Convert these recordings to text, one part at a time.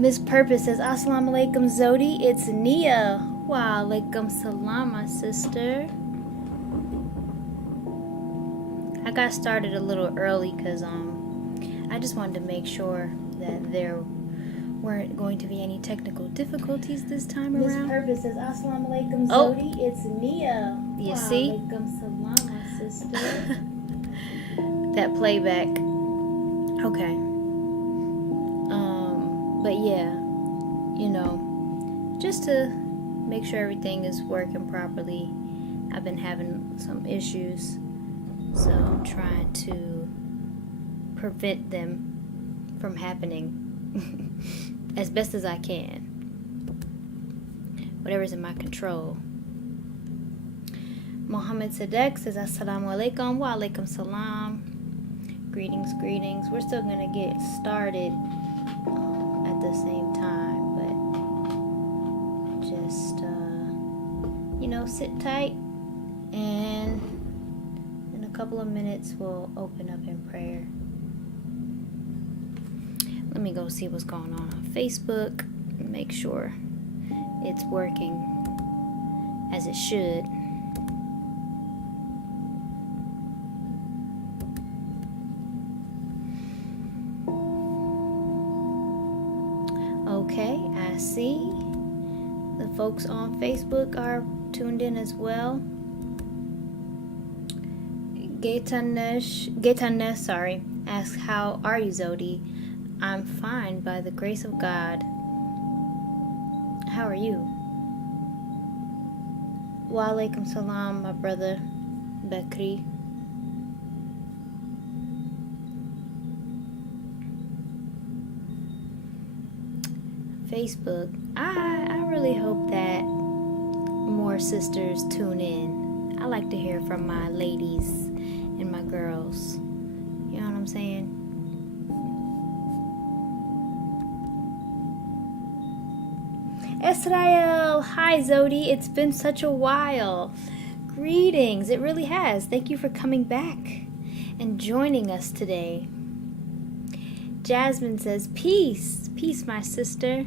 Miss Purpose says, Assalamu alaikum, Zewdy. It's Nia. Wa alaikum salam, my sister. I got started a little early because I just wanted to make sure that there weren't going to be any technical difficulties this time around. Miss Purpose says, Assalamu alaikum, Zewdy. It's Nia. You Wa see? alaikum salam, my sister. That playback. Okay. But yeah, just to make sure everything is working properly. I've been having some issues, so I'm trying to prevent them from happening as best as I can. Whatever's in my control. Mohammed Sadek says, Assalamu alaikum, wa alaikum salam. Greetings. We're still going to get started at the same time, but just, sit tight, and in a couple of minutes we'll open up in prayer. Let me go see what's going on Facebook and make sure it's working as it should. Okay, I see the folks on Facebook are tuned in as well. Gaitanesh, asks, how are you, Zewdy? I'm fine by the grace of God. How are you? Wa alaikum salam, my brother Bakri. Facebook, I really hope that more sisters tune in. I like to hear from my ladies and my girls. You know what I'm saying? Israel, hi Zewdy. It's been such a while. Greetings. It really has. Thank you for coming back and joining us today. Jasmine says, peace. Peace, my sister.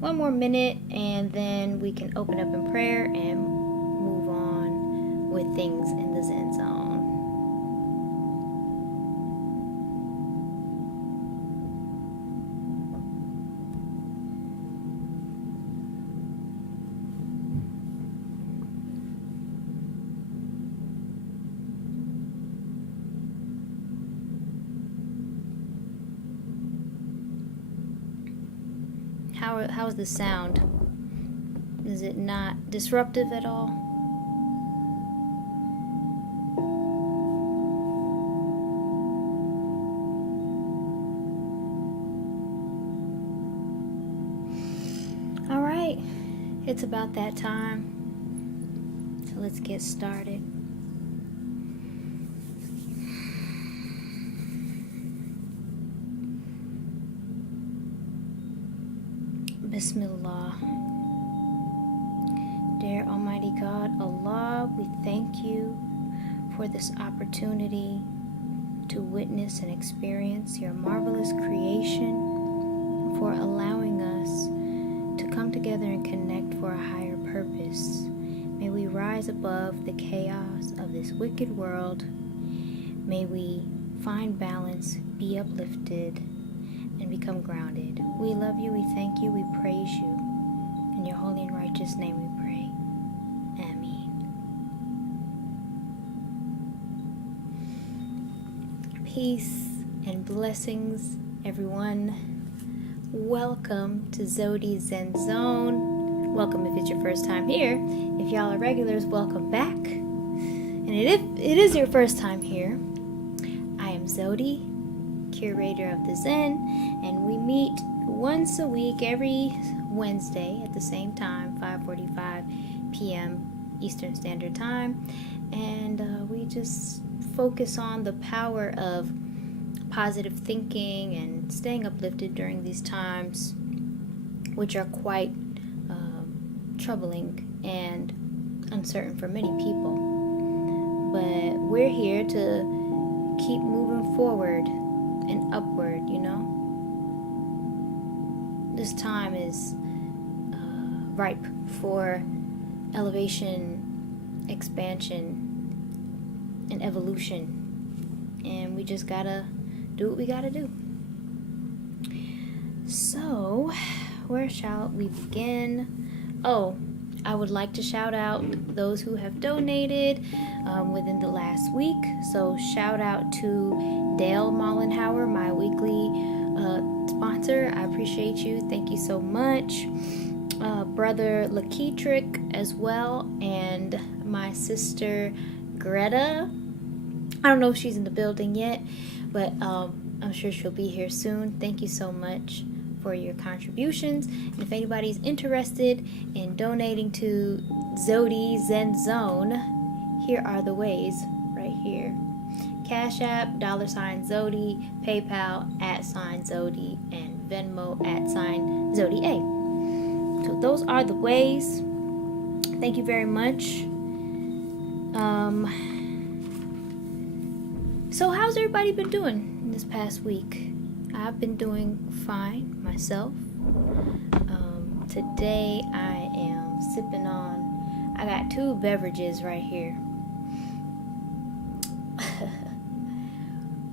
One more minute and then we can open up in prayer and move on with things in the Zen Zone. How's the sound? Is it not disruptive at all? All right, it's about that time. So let's get started. Bismillah. Dear Almighty God, Allah, we thank you for this opportunity to witness and experience your marvelous creation, for allowing us to come together and connect for a higher purpose. May we rise above the chaos of this wicked world. May we find balance, be uplifted, and become grounded. We love you, we thank you, we praise you. In your holy and righteous name we pray. Ameen. Peace and blessings, everyone. Welcome to Zewdy Zen Zone. Welcome if it's your first time here. If y'all are regulars, welcome back. And if it is your first time here, I am Zewdy, curator of the Zen, and we meet once a week every Wednesday at the same time, 5:45 p.m. Eastern Standard Time, and we just focus on the power of positive thinking and staying uplifted during these times, which are quite troubling and uncertain for many people. But we're here to keep moving forward and upward, this time is ripe for elevation, expansion, and evolution. And we just gotta do what we gotta do. So, where shall we begin? Oh, I would like to shout out those who have donated within the last week. So shout out to Dale Mollenhauer, my weekly sponsor. I appreciate you. Thank you so much. Brother Laketrick as well, and my sister Greta. I don't know if she's in the building yet, but I'm sure she'll be here soon. Thank you so much for your contributions. And if anybody's interested in donating to Zewdy Zen Zone, here are the ways right here. Cashapp, $Zewdy, PayPal, @Zewdy, and Venmo, @Zewdy A. So those are the ways. Thank you very much. So how's everybody been doing this past week? I've been doing fine myself. Today I am sipping on, I got 2 beverages right here.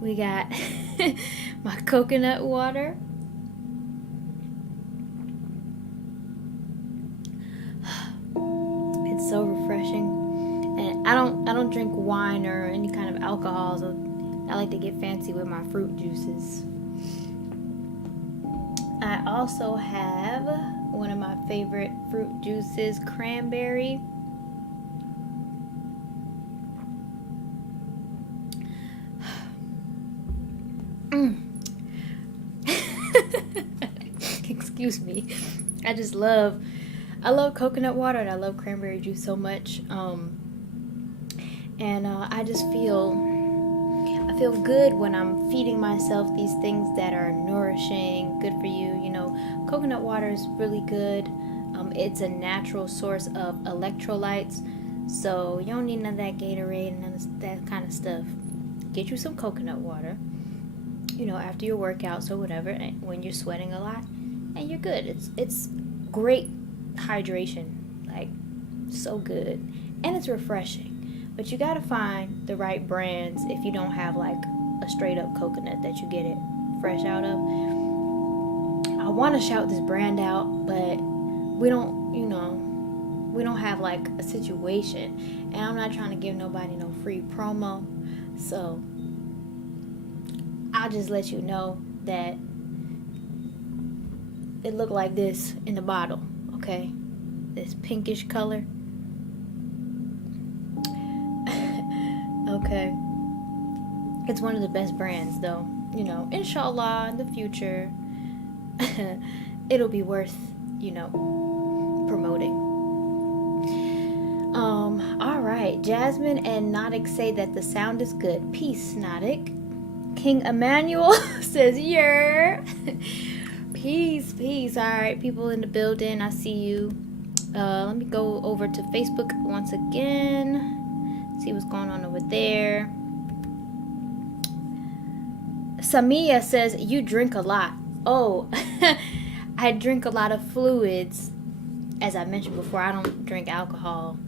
We got my coconut water. It's so refreshing. And I don't drink wine or any kind of alcohol, so I like to get fancy with my fruit juices. I also have one of my favorite fruit juices, cranberry. Excuse me. I love coconut water, and I love cranberry juice so much. I just feel good when I'm feeding myself these things that are nourishing, good for you. You know, coconut water is really good. It's a natural source of electrolytes, so you don't need none of that Gatorade and none of that kind of stuff. Get you some coconut water, you know, after your workouts or whatever, when you're sweating a lot, and you're good. It's great hydration, like so good, and it's refreshing. But you gotta find the right brands if you don't have like a straight up coconut that you get it fresh out of. I want to shout this brand out, but we don't have like a situation, and I'm not trying to give nobody no free promo, so I'll just let you know that it looked like this in the bottle, okay? This pinkish color. Okay. It's one of the best brands, though. You know, insha'Allah, in the future, it'll be worth, promoting. All right. Jasmine and Nodik say that the sound is good. Peace, Nodik. King Emmanuel says, yeah. Peace. All right, people in the building, I see you. Let me go over to Facebook once again. See what's going on over there. Samia says, you drink a lot. Oh, I drink a lot of fluids. As I mentioned before, I don't drink alcohol.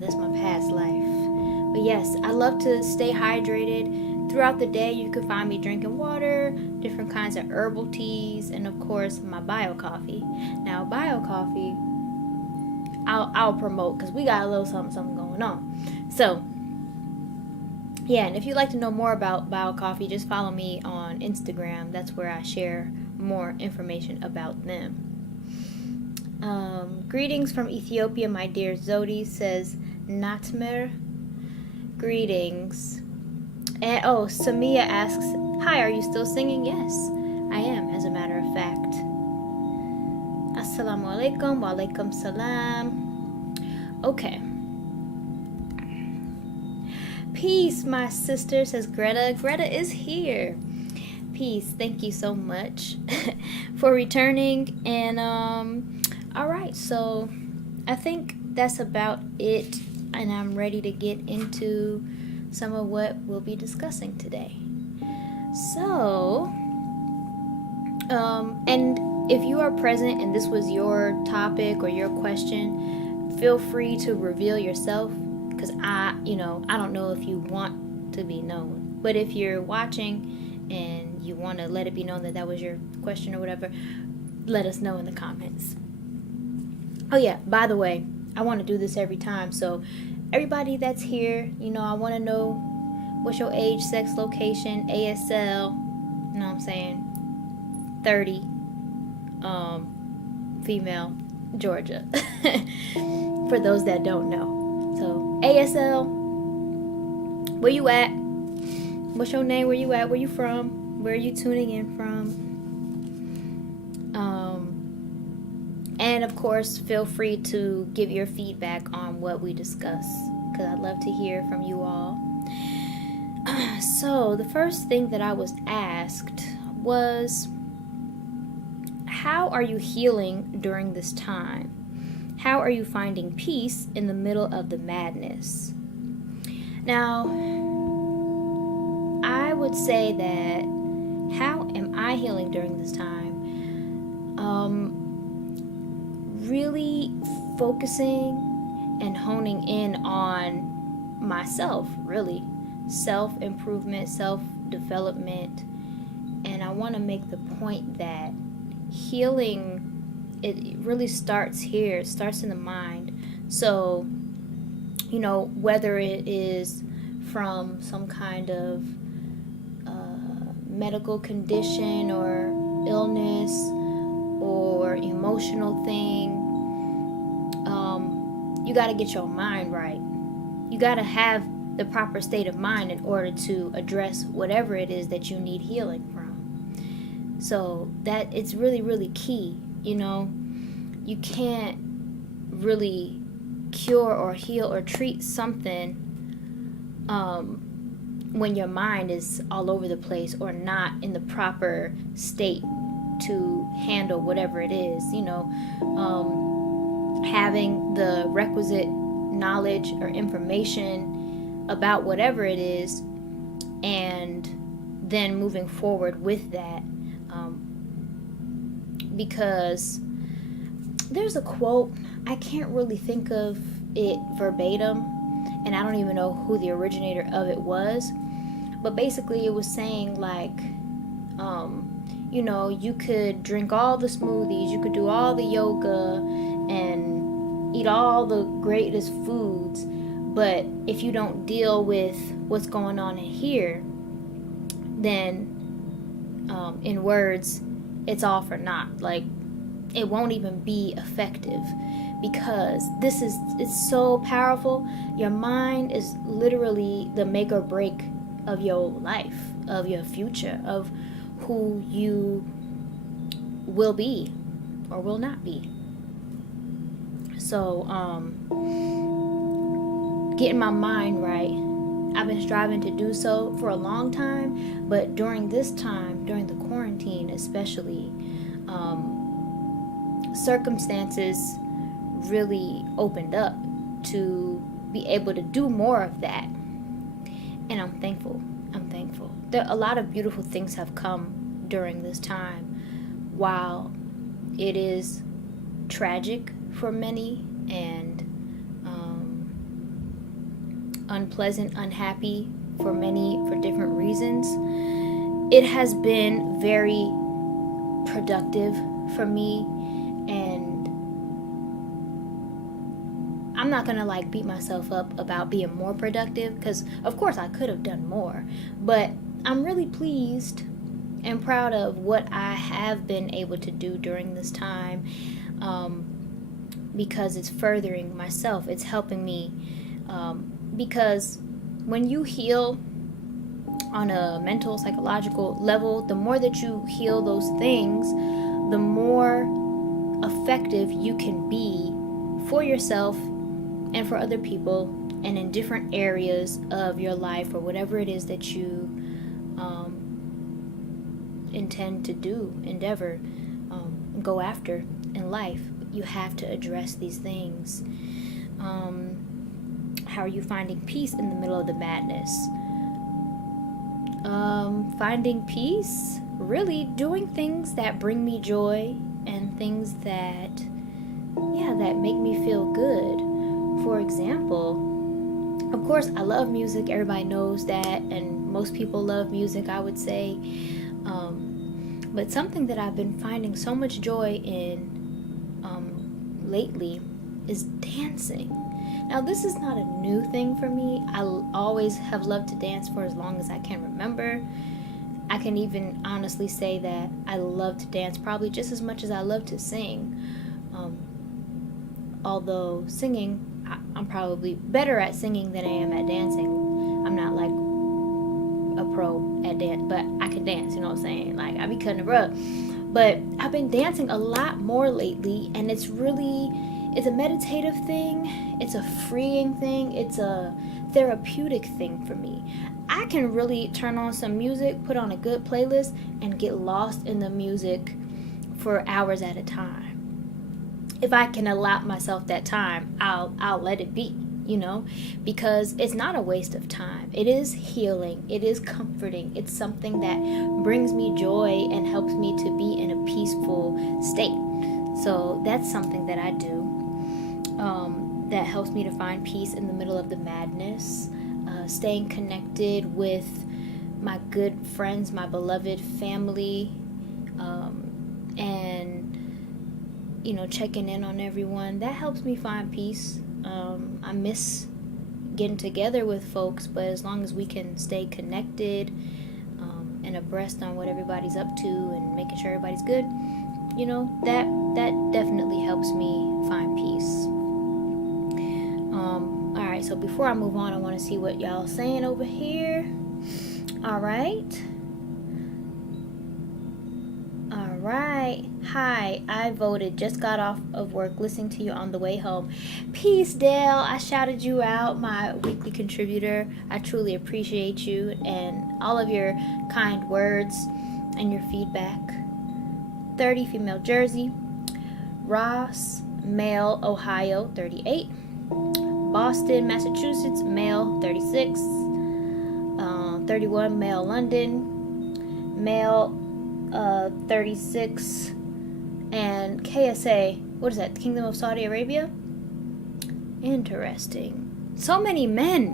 That's my past life. But yes, I love to stay hydrated. Throughout the day, you can find me drinking water, different kinds of herbal teas, and of course, my bio coffee. Now, bio coffee, I'll promote because we got a little something going on. So, yeah, and if you'd like to know more about bio coffee, just follow me on Instagram. That's where I share more information about them. Greetings from Ethiopia, my dear Zewdy, says Natmer. Greetings. And Samia asks, hi, are you still singing? Yes, I am, as a matter of fact. Assalamu alaikum, wa alaikum salam. Okay. Peace, my sister, says Greta. Greta is here. Peace. Thank you so much for returning. And, all right. So I think that's about it. And I'm ready to get into some of what we'll be discussing today. So, and if you are present and this was your topic or your question, feel free to reveal yourself, because I don't know if you want to be known. But if you're watching and you want to let it be known that that was your question or whatever, let us know in the comments. Oh yeah, by the way, I want to do this every time. So everybody that's here, I want to know what's your age, sex, location, ASL, you know what I'm saying? 30, female, Georgia. For those that don't know. So ASL, where you at? What's your name? Where you at? Where you from? Where are you tuning in from? And of course, feel free to give your feedback on what we discuss, because I'd love to hear from you all. So the first thing that I was asked was, how are you healing during this time? How are you finding peace in the middle of the madness? Now, I would say that, how am I healing during this time? Really focusing and honing in on myself, really. Self-improvement, self-development. And I want to make the point that healing, it really starts here. It starts in the mind. So, whether it is from some kind of medical condition or illness or emotional thing, you got to get your mind right. You got to have the proper state of mind in order to address whatever it is that you need healing from. So that it's really, really key. You can't really cure or heal or treat something when your mind is all over the place or not in the proper state to handle whatever it is. Having the requisite knowledge or information about whatever it is, and then moving forward with that, because there's a quote, I can't really think of it verbatim, and I don't even know who the originator of it was, but basically it was saying like, you could drink all the smoothies, you could do all the yoga and eat all the greatest foods, but if you don't deal with what's going on in here, then in words, it's all for naught. Like, it won't even be effective, because it's so powerful. Your mind is literally the make or break of your life, of your future, of who you will be or will not be. So, getting my mind right, I've been striving to do so for a long time, but during this time, during the quarantine especially, circumstances really opened up to be able to do more of that. And I'm thankful. A lot of beautiful things have come during this time. While it is tragic for many and unpleasant, unhappy for many for different reasons, it has been very productive for me. And I'm not gonna beat myself up about being more productive, because of course I could have done more, but I'm really pleased and proud of what I have been able to do during this time, because it's furthering myself. It's helping me, because when you heal on a mental, psychological level, the more that you heal those things, the more effective you can be for yourself and for other people, and in different areas of your life, or whatever it is that you intend to do, endeavor, go after in life. You have to address these things. How are you finding peace in the middle of the madness? Finding peace, really doing things that bring me joy, and things that make me feel good. For example, of course, I love music. Everybody knows that, and most people love music, I would say. But something that I've been finding so much joy in lately is dancing. Now, this is not a new thing for me. I always have loved to dance for as long as I can remember. I can even honestly say that I love to dance probably just as much as I love to sing. Although singing, I'm probably better at singing than I am at dancing. I'm not like a pro at dance, but I can dance, you know what I'm saying? Like, I be cutting the rug. But I've been dancing a lot more lately, and it's a meditative thing, it's a freeing thing, it's a therapeutic thing for me. I can really turn on some music, put on a good playlist, and get lost in the music for hours at a time. If I can allot myself that time, I'll let it be, because it's not a waste of time. It is healing. It is comforting. It's something that brings me joy and helps me to be in a peaceful state. So that's something that I do that helps me to find peace in the middle of the madness. Staying connected with my good friends, my beloved family, and checking in on everyone. That helps me find peace. I miss getting together with folks, but as long as we can stay connected and abreast on what everybody's up to and making sure everybody's good, that definitely helps me find peace. Alright, so before I move on, I want to see what y'all saying over here. Alright. Hi, I voted. Just got off of work listening to you on the way home. Peace, Dale. I shouted you out, my weekly contributor. I truly appreciate you and all of your kind words and your feedback. 30, female, Jersey. Ross, male, Ohio, 38. Boston, Massachusetts, male, 36. 31, male, London. Male, 36. And KSA, what is that, the Kingdom of Saudi Arabia? Interesting. So many men.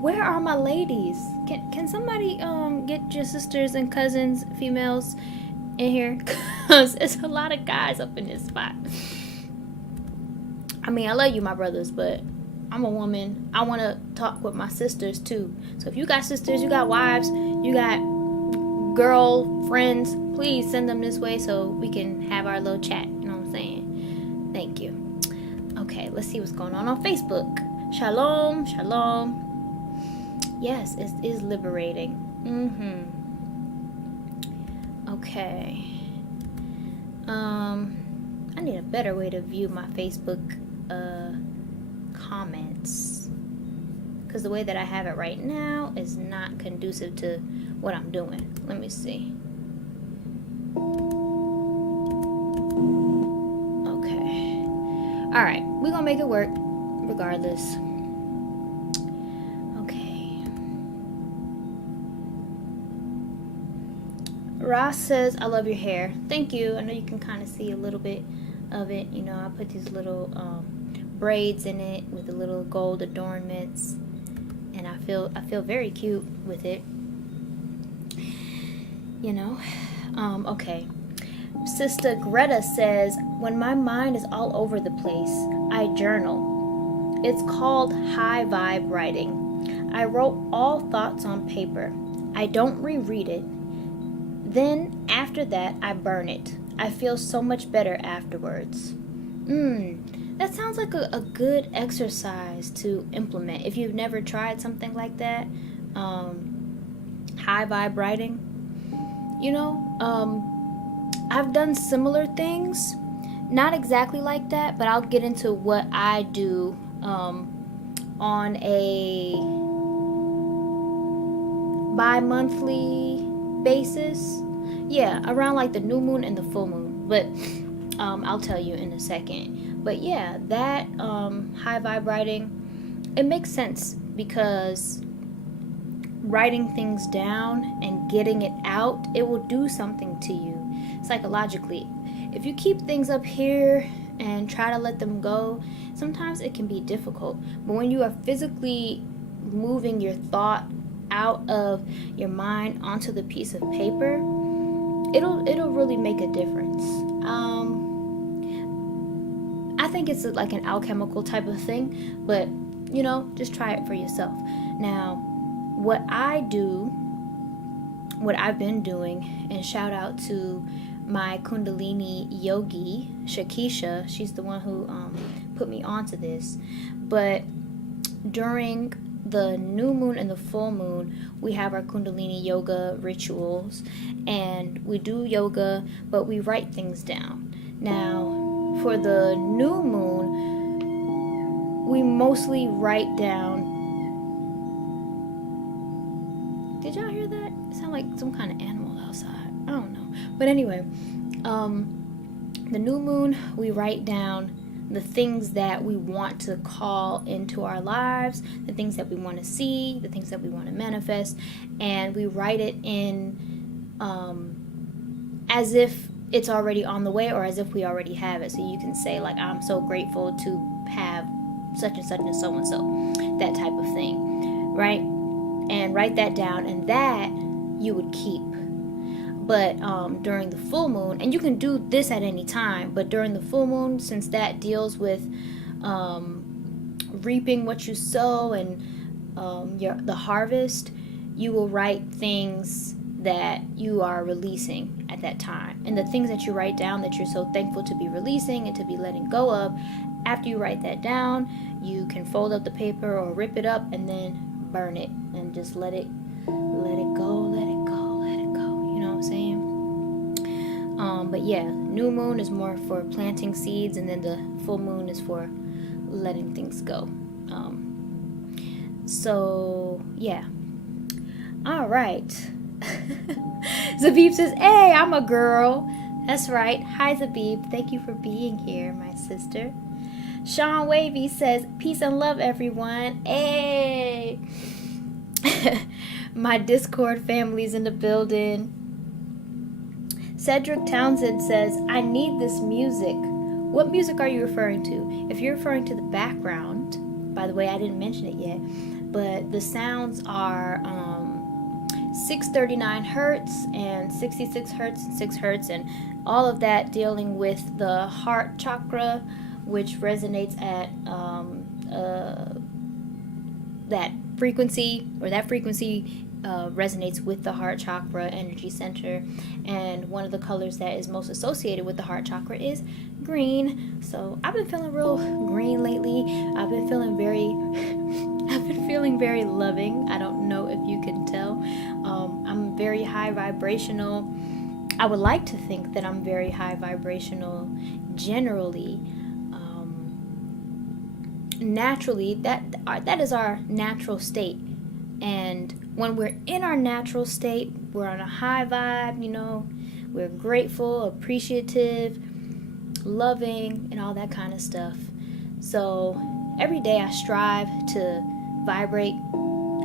Where are my ladies? Can somebody get your sisters and cousins, females, in here? Because it's a lot of guys up in this spot. I mean, I love you, my brothers, but I'm a woman. I want to talk with my sisters too. So if you got sisters, you got wives, you got girlfriends, please send them this way so we can have our little chat. You know what I'm saying? Thank you. Okay, let's see what's going on Facebook. Shalom, shalom. Yes, it is liberating. Okay. I need a better way to view my Facebook comments, because the way that I have it right now is not conducive to what I'm doing. Let me see. Okay. Alright, we're gonna make it work regardless. Okay. Ross says, I love your hair. Thank you. I know you can kind of see a little bit of it. I put these little braids in it with the little gold adornments, and I feel very cute with it. Okay. Sister Greta says, when my mind is all over the place, I journal. It's called high vibe writing. I wrote all thoughts on paper. I don't reread it. Then after that, I burn it. I feel so much better afterwards. That sounds like a good exercise to implement if you've never tried something like that. High vibe writing. I've done similar things, not exactly like that, but I'll get into what I do on a bi-monthly basis. Yeah, around like the new moon and the full moon, but I'll tell you in a second. But yeah, that high vibe writing, it makes sense because writing things down and getting it out, it will do something to you psychologically. if you keep things up here and try to let them go, sometimes it can be difficult. But when you are physically moving your thought out of your mind onto the piece of paper, it'll really make a difference. I think it's like an alchemical type of thing, but just try it for yourself. Now, what I've been doing, and shout out to my Kundalini yogi, Shakisha. She's the one who put me onto this. But during the new moon and the full moon, we have our Kundalini yoga rituals, and we do yoga, but we write things down. Now, for the new moon, we mostly write down. Did y'all hear that? It sounded like some kind of animal outside. I don't know. But anyway, the new moon, we write down the things that we want to call into our lives, the things that we want to see, the things that we want to manifest, and we write it in as if it's already on the way, or as if we already have it. So you can say, like, I'm so grateful to have such and such and so and so, that type of thing, right? And write that down, and that you would keep. But during the full moon, and you can do this at any time, but during the full moon, since that deals with reaping what you sow and the harvest, you will write things that you are releasing at that time. And the things that you write down that you're so thankful to be releasing and to be letting go of, after you write that down, you can fold up the paper or rip it up and then burn it and just let it go. You know what I'm saying? But yeah, new moon is more for planting seeds, and then the full moon is for letting things go. So yeah. All right. Zabib says, "Hey, I'm a girl." That's right. Hi, Zabib. Thank you for being here, my sister. Sean Wavy says, "Peace and love, everyone." Hey. My Discord family's in the building. Cedric Townsend says, "I need this music." What music are you referring to? If you're referring to the background, by the way, I didn't mention it yet, but the sounds are 639 hertz and 66 hertz and 6 hertz, and all of that dealing with the heart chakra, which resonates at that frequency, or that frequency resonates with the heart chakra energy center. And one of the colors that is most associated with the heart chakra is green. So I've been feeling real green lately. I've been feeling very loving. I don't know if you can tell. I'm very high vibrational. I would like to think that I'm very high vibrational generally. Naturally, that is our natural state. And when we're in our natural state, we're on a high vibe, we're grateful, appreciative, loving, and all that kind of stuff. So every day I strive to vibrate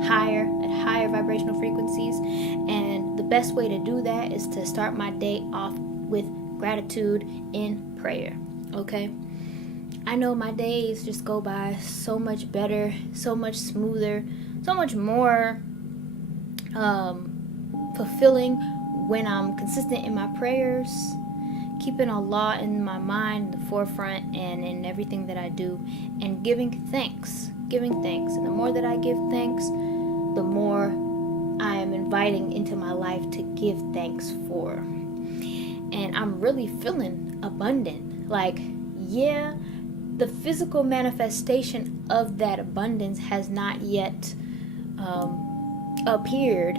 higher, at higher vibrational frequencies. And the best way to do that is to start my day off with gratitude in prayer, okay? I know my days just go by so much better, so much smoother, so much more fulfilling when I'm consistent in my prayers, keeping Allah in my mind, in the forefront, and in everything that I do, and giving thanks. And the more that I give thanks, the more I am inviting into my life to give thanks for. And I'm really feeling abundant. Like, yeah, the physical manifestation of that abundance has not yet appeared.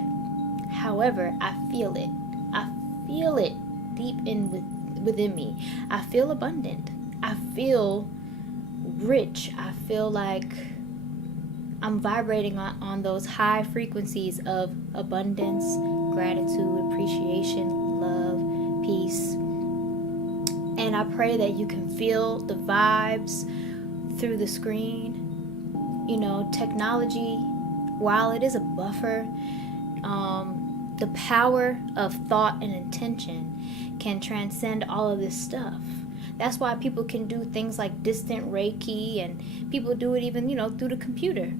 However, I feel it. I feel it deep within me. I feel abundant. I feel rich. I feel like I'm vibrating on those high frequencies of abundance, gratitude, appreciation, love, peace. And I pray that you can feel the vibes through the screen. Technology, while it is a buffer, the power of thought and intention can transcend all of this stuff. That's why people can do things like distant Reiki, and people do it even, through the computer.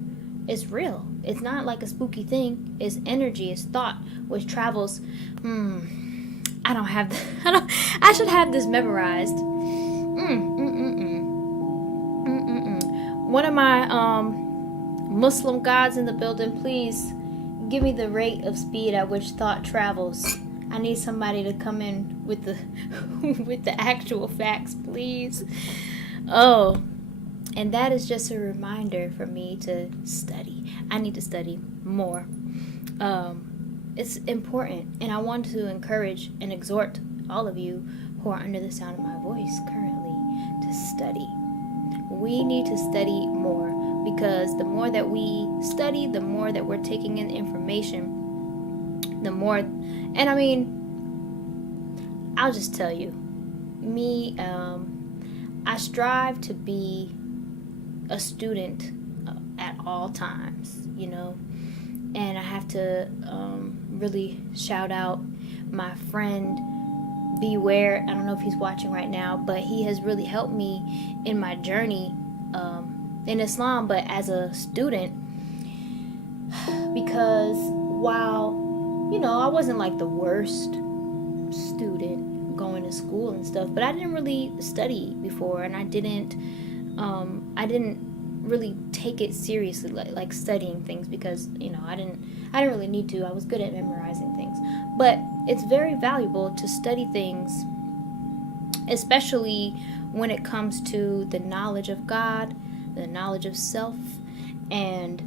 It's real. It's not like a spooky thing. It's energy. It's thought, which travels. I don't have. I should have this memorized. One of my Muslim gods in the building, please give me the rate of speed at which thought travels. I need somebody to come in with the with the actual facts, please. Oh, and that is just a reminder for me to study. I need to study more. It's important, and I want to encourage and exhort all of you who are under the sound of my voice currently to study. We need to study more, because the more that we study, the more that we're taking in information, the more. And I mean, I'll just tell you, me, I strive to be a student at all times, and I have to really shout out my friend Beware. I don't know if he's watching right now, but he has really helped me in my journey in Islam, but as a student, because while I wasn't like the worst student going to school and stuff, but I didn't really study before, and I didn't really take it seriously, like studying things, because I didn't really need to. I was good at memorizing things, but it's very valuable to study things, especially when it comes to the knowledge of God, the knowledge of self, and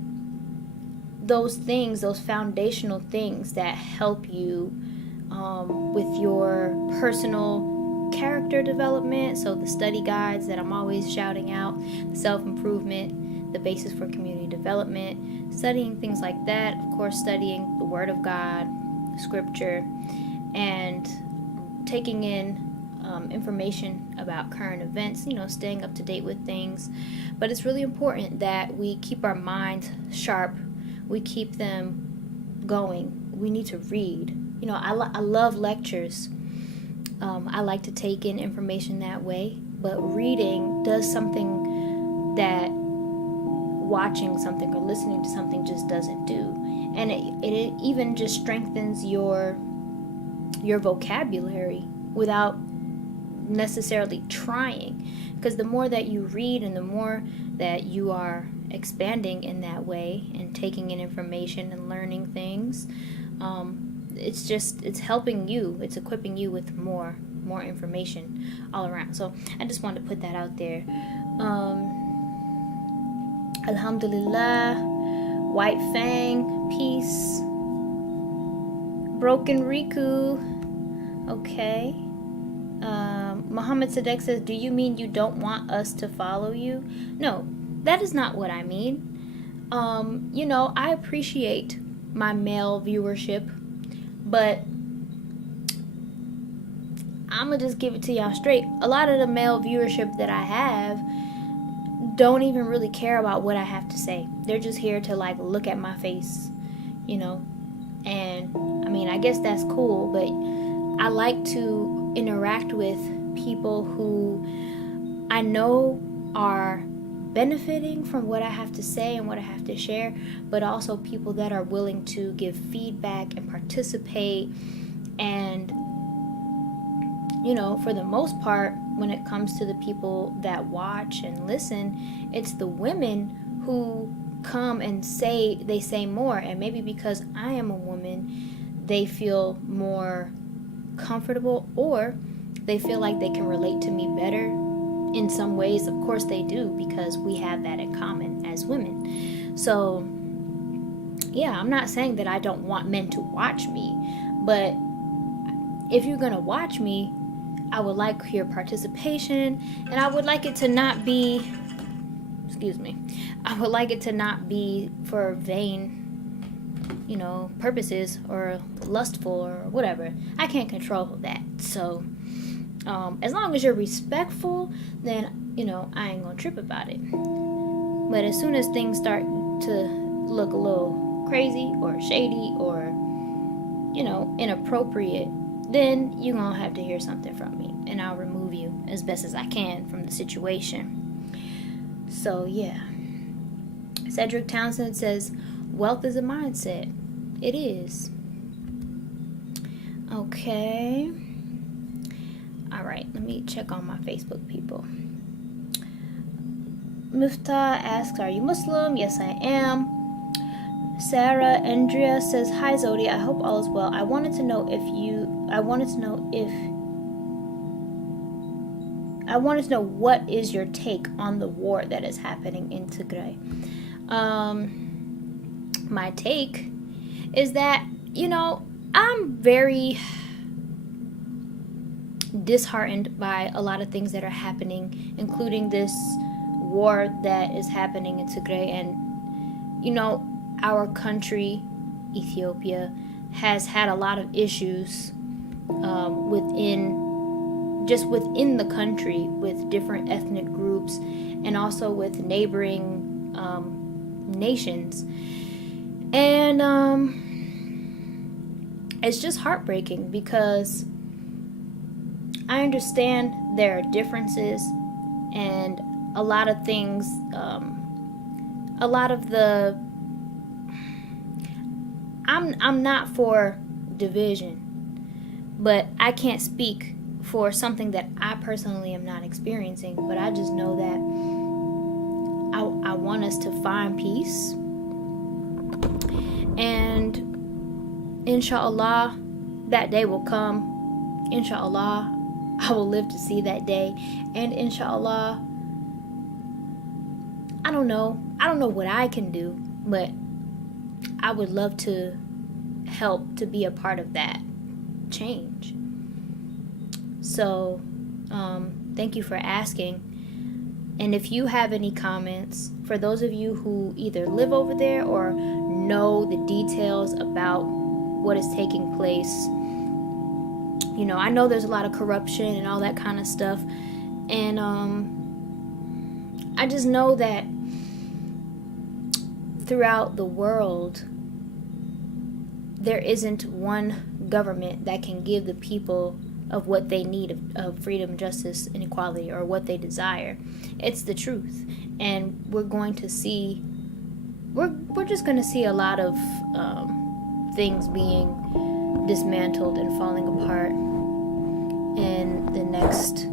those things, those foundational things that help you with your personal character development. So the study guides that I'm always shouting out, the self-improvement, the basis for community development, studying things like that. Of course, studying the Word of God, Scripture, and taking in information about current events, staying up to date with things. But it's really important that we keep our minds sharp. We keep them going. We need to read. I love lectures. I like to take in information that way. But reading does something that watching something or listening to something just doesn't do. And it even just strengthens your vocabulary without necessarily trying. Because the more that you read and the more that you are expanding in that way and taking in information and learning things, it's helping you, it's equipping you with more information all around. So I just wanted to put that out there. Alhamdulillah, White Fang, peace. Broken Riku, okay. Muhammad Sadek says, do you mean you don't want us to follow you? No, that is not what I mean. I appreciate my male viewership, but I'm gonna just give it to y'all straight. A lot of the male viewership that I have don't even really care about what I have to say. They're just here to look at my face, and I mean, I guess that's cool, but I like to interact with people who I know are benefiting from what I have to say and what I have to share, but also people that are willing to give feedback and participate. And for the most part, when it comes to the people that watch and listen, it's the women who come and say more. And maybe because I am a woman, they feel more comfortable, or they feel like they can relate to me better in some ways. Of course they do, because we have that in common as women. So yeah, I'm not saying that I don't want men to watch me, but if you're gonna watch me, I would like your participation, and I would like it to not be for vain purposes or lustful or whatever. I can't control that. So as long as you're respectful, then I ain't gonna trip about it. But as soon as things start to look a little crazy or shady or inappropriate, then you're going to have to hear something from me, and I'll remove you as best as I can from the situation. So, yeah. Cedric Townsend says, wealth is a mindset. It is. Okay. All right, let me check on my Facebook people. Miftah asks, are you Muslim? Yes, I am. Sarah Andrea says, hi Zewdy, I hope all is well. I wanted to know what is your take on the war that is happening in Tigray. My take is that, I'm very disheartened by a lot of things that are happening, including this war that is happening in Tigray. And, our country, Ethiopia, has had a lot of issues within the country with different ethnic groups and also with neighboring nations. And it's just heartbreaking because I understand there are differences and a lot of things, I'm not for division, but I can't speak for something that I personally am not experiencing. But I just know that I want us to find peace, and insha'Allah, that day will come. Insha'Allah, I will live to see that day, and insha'Allah, I don't know what I can do, but I would love to help to be a part of that change. So, thank you for asking. And if you have any comments, for those of you who either live over there or know the details about what is taking place, I know there's a lot of corruption and all that kind of stuff. And I just know that throughout the world, there isn't one government that can give the people of what they need of freedom, justice, and equality, or what they desire. It's the truth. And we're just going to see a lot of things being dismantled and falling apart in the next,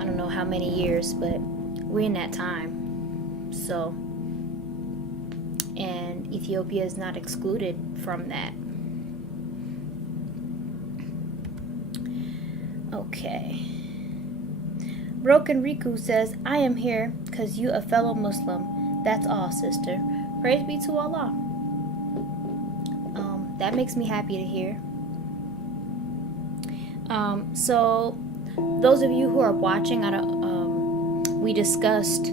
I don't know how many years, but we're in that time. So, and Ethiopia is not excluded from that. Okay. Broken Riku says, I am here because you a fellow Muslim. That's all, sister. Praise be to Allah. That makes me happy to hear. So those of you who are watching, we discussed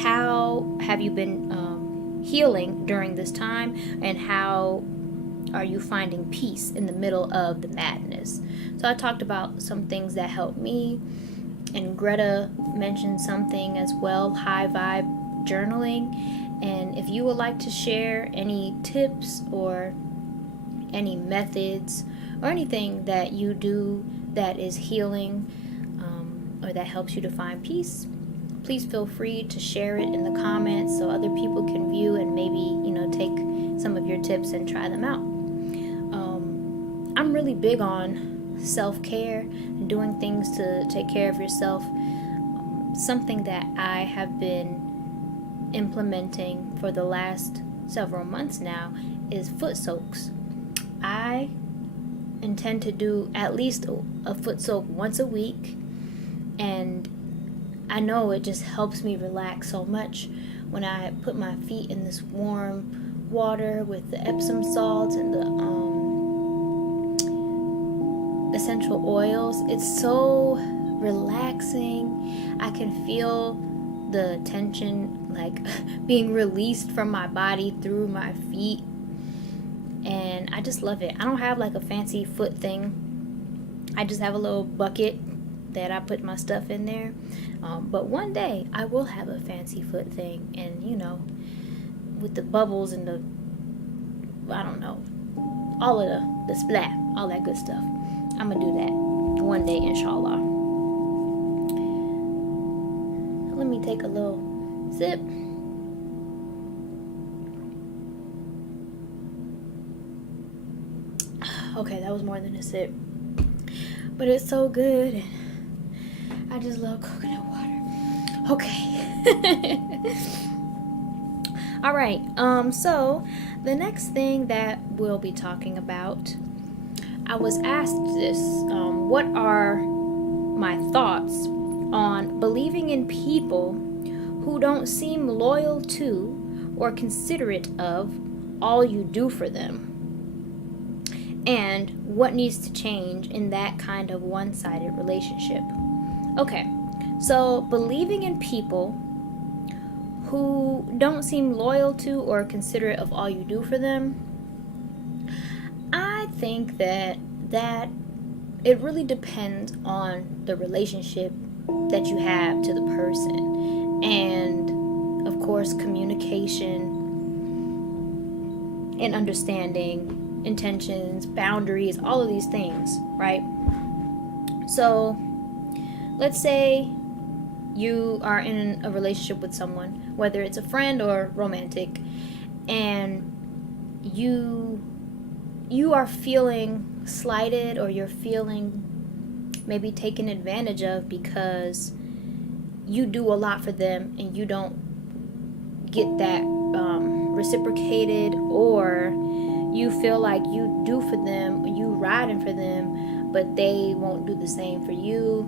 how have you been healing during this time, and how are you finding peace in the middle of the madness. So I talked about some things that helped me, and Greta mentioned something as well, high vibe journaling. And if you would like to share any tips or any methods or anything that you do that is healing, or that helps you to find peace, please feel free to share it in the comments so other people can view and maybe, take some of your tips and try them out. I'm really big on self-care and doing things to take care of yourself. Something that I have been implementing for the last several months now is foot soaks. I intend to do at least a foot soak once a week, and I know it just helps me relax so much when I put my feet in this warm water with the Epsom salt and the essential oils. It's so relaxing. I can feel the tension being released from my body through my feet, and I just love it. I don't have a fancy foot thing. I just have a little bucket that I put my stuff in there, but one day I will have a fancy foot thing, and with the bubbles and the, I don't know, all of the splat, all that good stuff. I'm gonna do that one day, insha'Allah. Let me take a little sip. Okay, that was more than a sip, but it's so good, and I just love coconut water. Okay. All right. So the next thing that we'll be talking about, I was asked this: what are my thoughts on believing in people who don't seem loyal to or considerate of all you do for them? And what needs to change in that kind of one-sided relationship? Okay, so believing in people who don't seem loyal to or considerate of all you do for them, I think that it really depends on the relationship that you have to the person, and of course communication and understanding, intentions, boundaries, all of these things, right? So let's say you are in a relationship with someone, whether it's a friend or romantic, and you are feeling slighted, or you're feeling maybe taken advantage of because you do a lot for them and you don't get that reciprocated, or you feel like you do for them, you riding for them, but they won't do the same for you.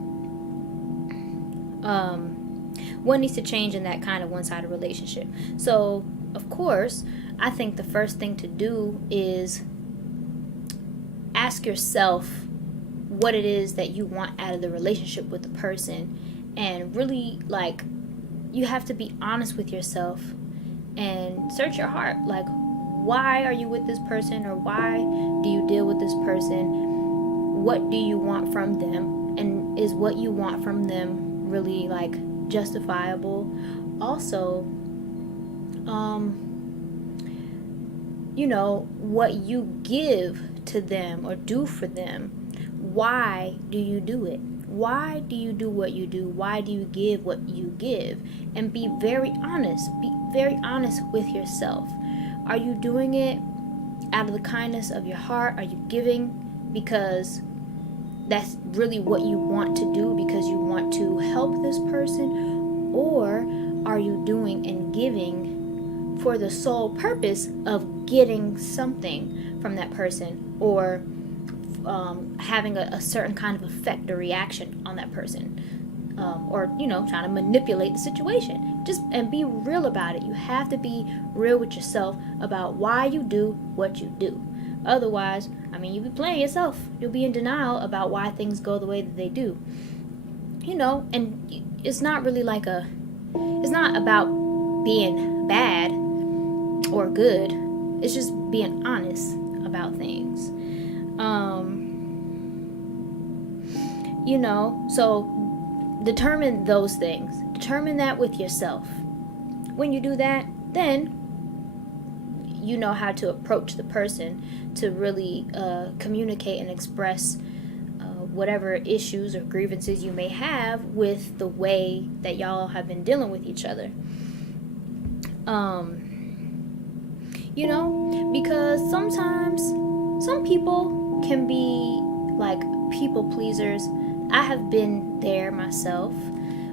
What needs to change in that kind of one-sided relationship? So, of course, I think the first thing to do is ask yourself what it is that you want out of the relationship with the person, and really, like, you have to be honest with yourself and search your heart. Like, why are you with this person, or why do you deal with this person? What do you want from them? And is what you want from them really, like, justifiable? Also, what you give to them or do for them, why do you do it? Why do you do what you do? Why do you give what you give? And be very honest. Be very honest with yourself. Are you doing it out of the kindness of your heart? Are you giving because that's really what you want to do, because you want to help this person? Or are you doing and giving for the sole purpose of getting something from that person, or having a certain kind of effect or reaction on that person, or trying to manipulate the situation? And be real about it. You have to be real with yourself about why you do what you do. Otherwise, you'll be playing yourself. You'll be in denial about why things go the way that they do. And it's not really it's not about being bad or good. It's just being honest about things. So determine those things. Determine that with yourself. When you do that, then you know how to approach the person to really communicate and express whatever issues or grievances you may have with the way that y'all have been dealing with each other. Because sometimes some people can be like people pleasers. I have been there myself,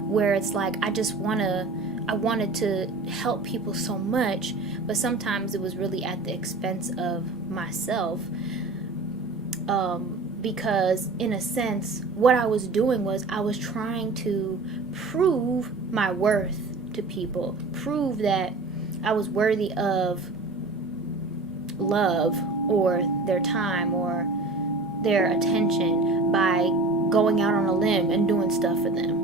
where it's like I wanted to help people so much, but sometimes it was really at the expense of myself. Because in a sense, what I was doing was I was trying to prove my worth to people, prove that I was worthy of love or their time or their attention by going out on a limb and doing stuff for them.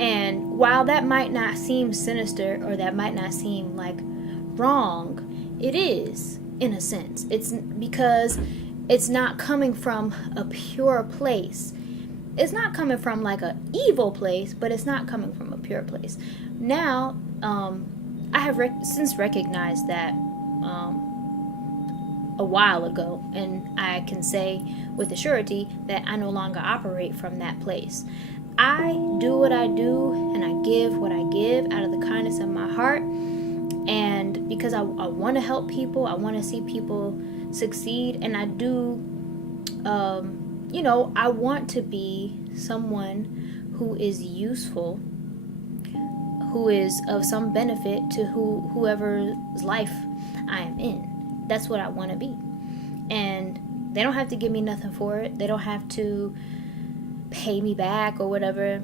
And while that might not seem sinister, or that might not seem like wrong, it is in a sense. It's because it's not coming from a pure place. It's not coming from like an evil place, but it's not coming from a pure place. Now, I have since recognized that a while ago, and I can say with a surety that I no longer operate from that place. I do what I do and I give what I give out of the kindness of my heart. And because I want to help people, I want to see people succeed. And I do, I want to be someone who is useful, who is of some benefit to whoever's life I am in. That's what I want to be. And they don't have to give me nothing for it. They don't have to pay me back or whatever.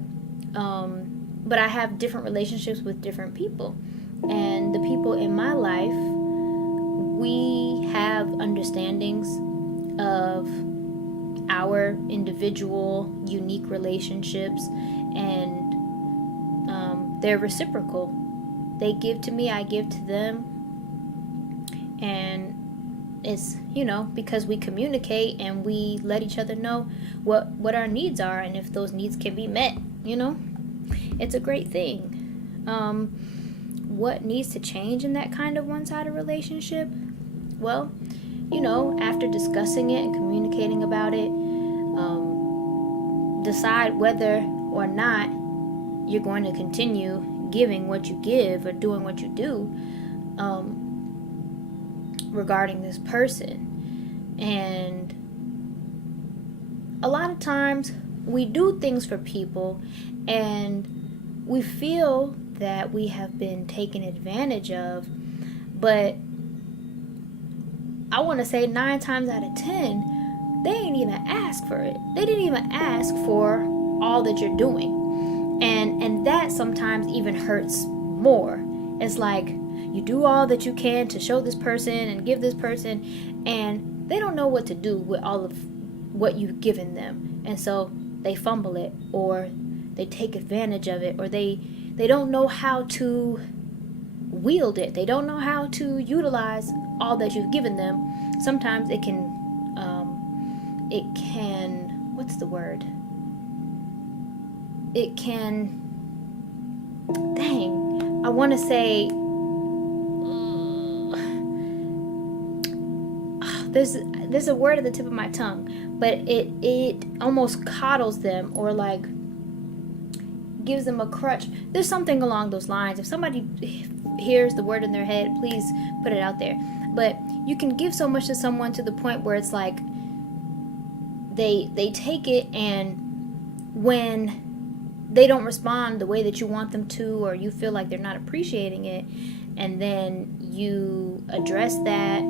But I have different relationships with different people. And the people in my life, we have understandings of our individual, unique relationships, and they're reciprocal. They give to me, I give to them. And it's, because we communicate and we let each other know what our needs are and if those needs can be met, it's a great thing. What needs to change in that kind of one-sided relationship? Well, after discussing it and communicating about it, decide whether or not you're going to continue giving what you give or doing what you do regarding this person. And a lot of times we do things for people and we feel that we have been taken advantage of, but I want to say 9 times out of 10, they ain't even ask for it. They didn't even ask for all that you're doing. And that sometimes even hurts more. It's like you do all that you can to show this person and give this person, and they don't know what to do with all of what you've given them. And so they fumble it, or they take advantage of it, or they don't know how to wield it. They don't know how to utilize all that you've given them. Sometimes it can, what's the word? It can, I want to say, there's a word at the tip of my tongue, but it almost coddles them, or like gives them a crutch. There's something along those lines. If somebody hears the word in their head, please put it out there. But you can give so much to someone to the point where it's like they take it, and when they don't respond the way that you want them to, or you feel like they're not appreciating it, and then you address that,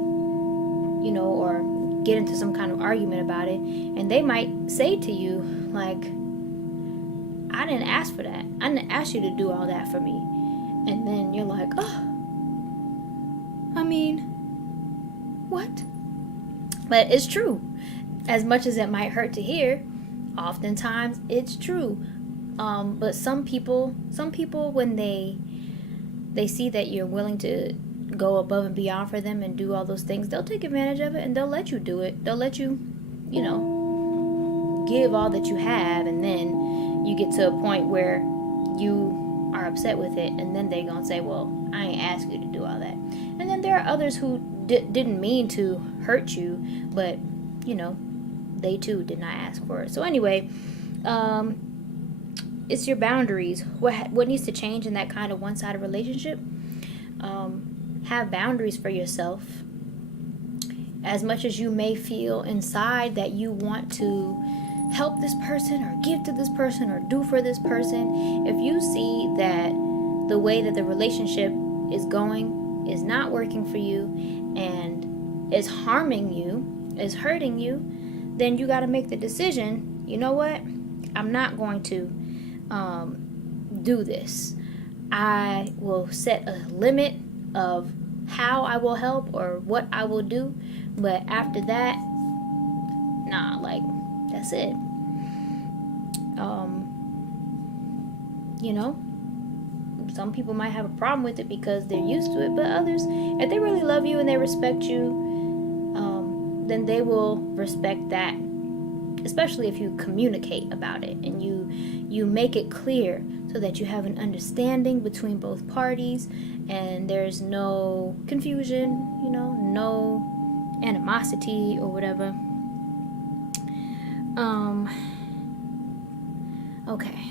or get into some kind of argument about it, and they might say to you, like, I didn't ask for that. I didn't ask you to do all that for me. And then you're like, what? But it's true. As much as it might hurt to hear, oftentimes it's true. But some people, when they see that you're willing to go above and beyond for them and do all those things, they'll take advantage of it and they'll let you do it. They'll let you, give all that you have, and then you get to a point where you are upset with it, and then they gonna say, well, I ain't asked you to do all that. And then there are others who didn't mean to hurt you, but they too did not ask for it. So anyway, it's your boundaries. What needs to change in that kind of one-sided relationship? Have boundaries for yourself. As much as you may feel inside that you want to help this person or give to this person or do for this person, if you see that the way that the relationship is going is not working for you and is harming you, is hurting you, then you got to make the decision, you know what? I'm not going to do this. I will set a limit of how I will help or what I will do, but after that, that's it. Some people might have a problem with it because they're used to it, but others, if they really love you and they respect you, then they will respect that, especially if you communicate about it and you make it clear so that you have an understanding between both parties and there's no confusion, no animosity or whatever. Okay.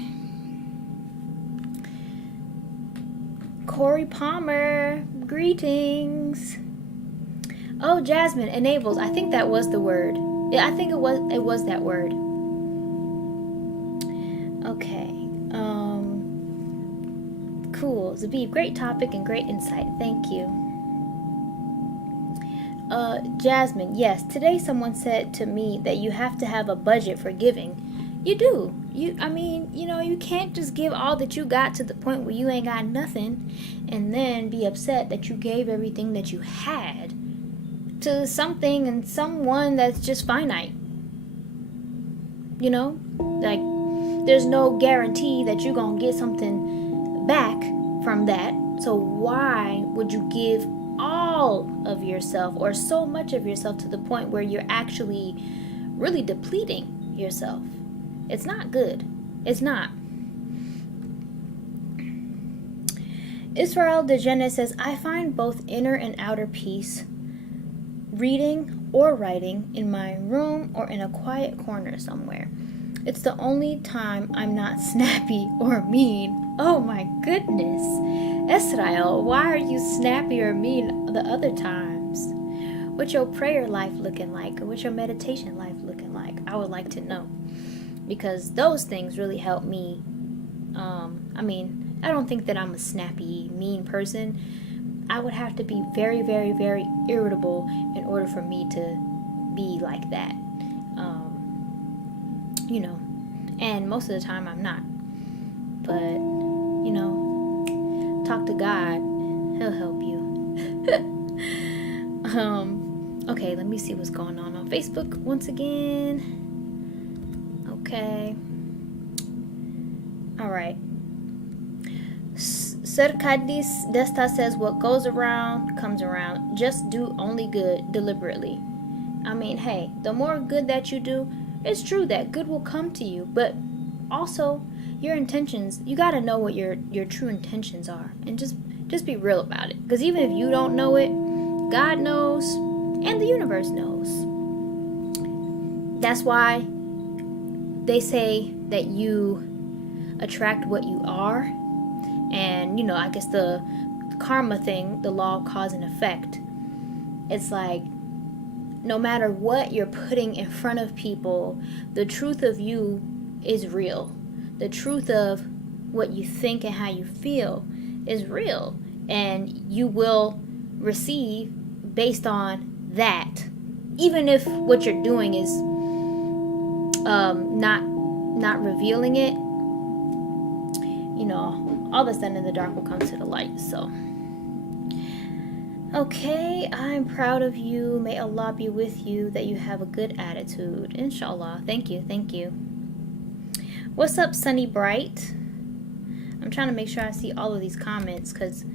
Corey Palmer, greetings. Oh, Jasmine, enables. I think that was the word. Yeah, I think it was that word. Okay. Cool. Zabib, great topic and great insight. Thank you. Jasmine, yes. Today someone said to me that you have to have a budget for giving. You do. You can't just give all that you got to the point where you ain't got nothing and then be upset that you gave everything that you had to something and someone that's just finite. Like, there's no guarantee that you're gonna get something back from that. So why would you give all of yourself or so much of yourself to the point where you're actually really depleting yourself? It's not good. It's not. Israel Dejene says, I find both inner and outer peace reading or writing in my room or in a quiet corner somewhere. It's the only time I'm not snappy or mean. Oh my goodness. Israel, why are you snappy or mean the other times? What's your prayer life looking like? Or what's your meditation life looking like? I would like to know. Because those things really help me. I don't think that I'm a snappy, mean person. I would have to be very, very, very irritable in order for me to be like that. And most of the time I'm not. But, talk to God. He'll help you. Okay, let me see what's going on Facebook once again. Okay. All right. Serkadis Desta says, what goes around comes around. Just do only good deliberately. Hey, the more good that you do, it's true that good will come to you, but also your intentions, you got to know what your true intentions are, and just be real about it. Because even if you don't know it, God knows, and the universe knows. That's why they say that you attract what you are. And, I guess the karma thing, the law of cause and effect, it's like, no matter what you're putting in front of people, the truth of you is real. The truth of what you think and how you feel is real. And you will receive based on that. Even if what you're doing is not revealing it, all that's done in the dark will come to the light. So, okay, I'm proud of you. May Allah be with you, that you have a good attitude. Insha'Allah. Thank you. What's up, Sunny Bright? I'm trying to make sure I see all of these comments, because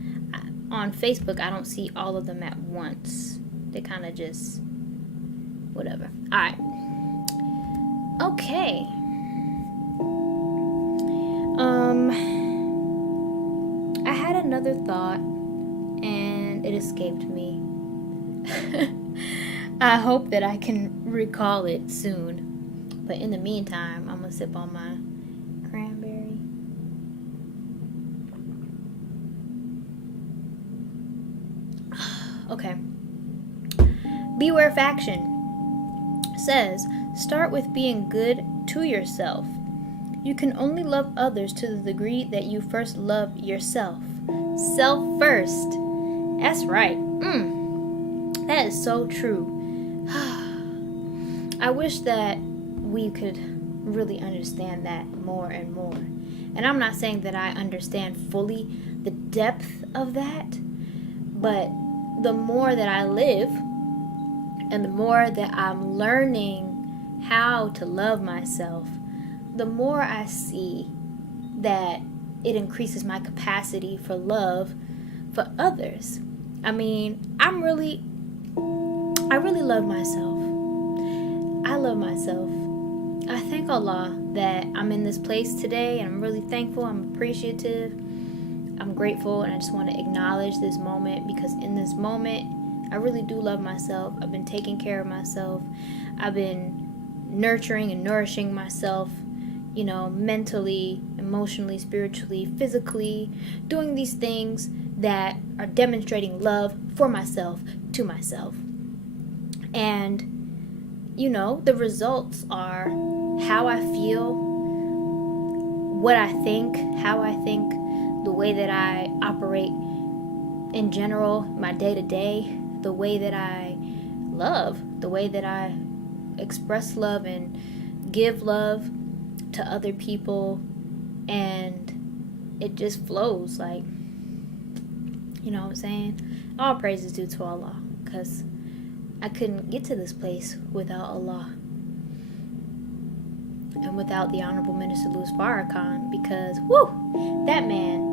on Facebook I don't see all of them at once. They kind of just whatever. Alright. Okay. I had another thought and it escaped me. I hope that I can recall it soon. But in the meantime, I'm gonna sip on my cranberry. Okay. Beware Faction says, start with being good to yourself. You can only love others to the degree that you first love yourself. Self first. That's right. That is so true. I wish that we could really understand that more and more. And I'm not saying that I understand fully the depth of that, but the more that I live and the more that I'm learning how to love myself, the more I see that it increases my capacity for love for others. I really love myself. I love myself. I thank Allah that I'm in this place today, and I'm really thankful. I'm appreciative. I'm grateful, and I just want to acknowledge this moment, because in this moment, I really do love myself. I've been taking care of myself. I've been nurturing and nourishing myself, mentally, emotionally, spiritually, physically, doing these things that are demonstrating love for myself, to myself. And, the results are how I feel, what I think, how I think, the way that I operate in general, my day-to-day, the way that I love, the way that I express love and give love to other people, and it just flows, like, you know what I'm saying? All praise is due to Allah, because I couldn't get to this place without Allah and without the Honorable Minister Louis Farrakhan, because that man,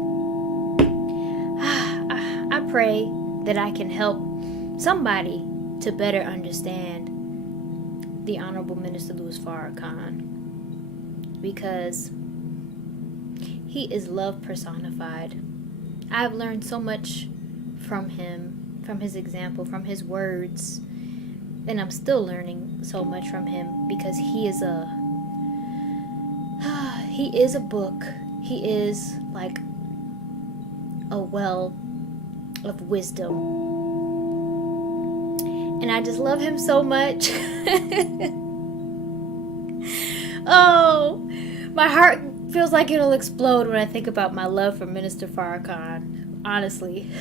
I pray that I can help somebody to better understand the Honorable Minister Louis Farrakhan, because he is love personified. I've learned so much from him, from his example, from his words, and I'm still learning so much from him, because he is a book. He is like a well of wisdom, and I just love him so much. Oh, my heart feels like it'll explode when I think about my love for Minister Farrakhan, honestly.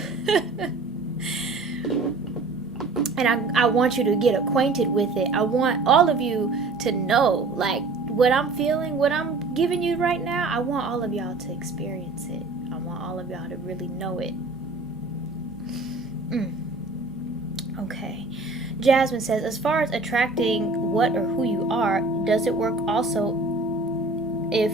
And I want you to get acquainted with it. I want all of you to know, like, what I'm feeling, what I'm giving you right now. I want all of y'all to experience it. I want all of y'all to really know it. Okay. Jasmine says, as far as attracting what or who you are, does it work also if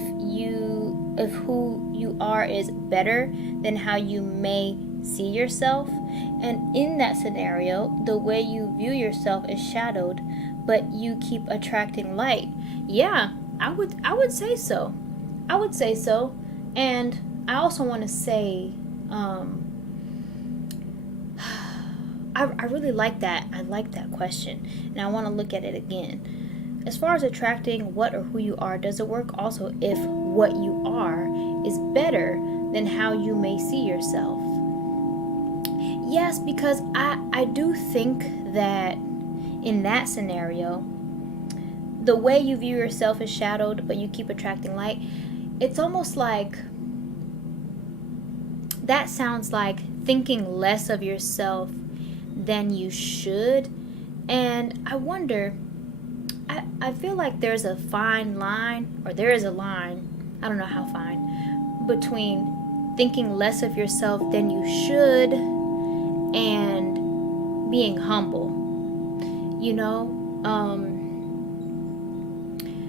who you are is better than how you may see yourself? And in that scenario, the way you view yourself is shadowed, but you keep attracting light. Yeah, I would say so. I would say so. And I also want to say, I really like that. I like that question, and I want to look at it again. As far as attracting what or who you are, does it work also if what you are is better than how you may see yourself? Yes, because I do think that in that scenario, the way you view yourself is shadowed, but you keep attracting light. It's almost like, that sounds like thinking less of yourself than you should. And I wonder, I feel like there's a fine line, or there is a line, I don't know how fine, between thinking less of yourself than you should and being humble,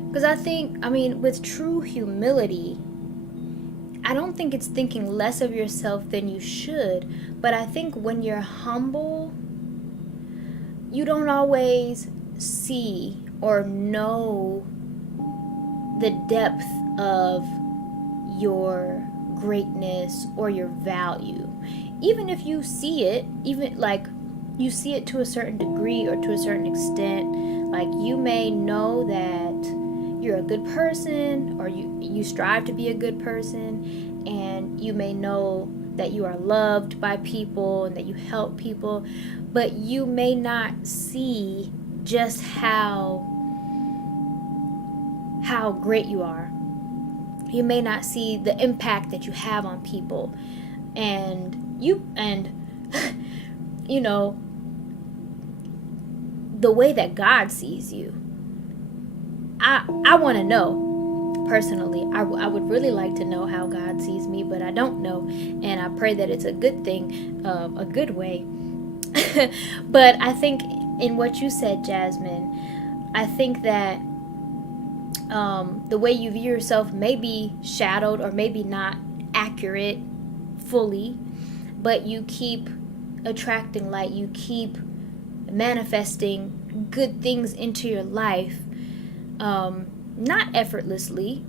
because I think, with true humility, I don't think it's thinking less of yourself than you should, but I think when you're humble, you don't always see or know the depth of your greatness or your value. Even if you see it, even like you see it to a certain degree or to a certain extent, like you may know that you're a good person, or you strive to be a good person, and you may know that you are loved by people and that you help people, but you may not see just how great you are. You may not see the impact that you have on people, and the way that God sees you. I want to know, personally. I would really like to know how God sees me, but I don't know, and I pray that it's a good thing, a good way. But I think in what you said, Jasmine, I think that the way you view yourself may be shadowed or maybe not accurate fully, but you keep attracting light, you keep manifesting good things into your life, not effortlessly,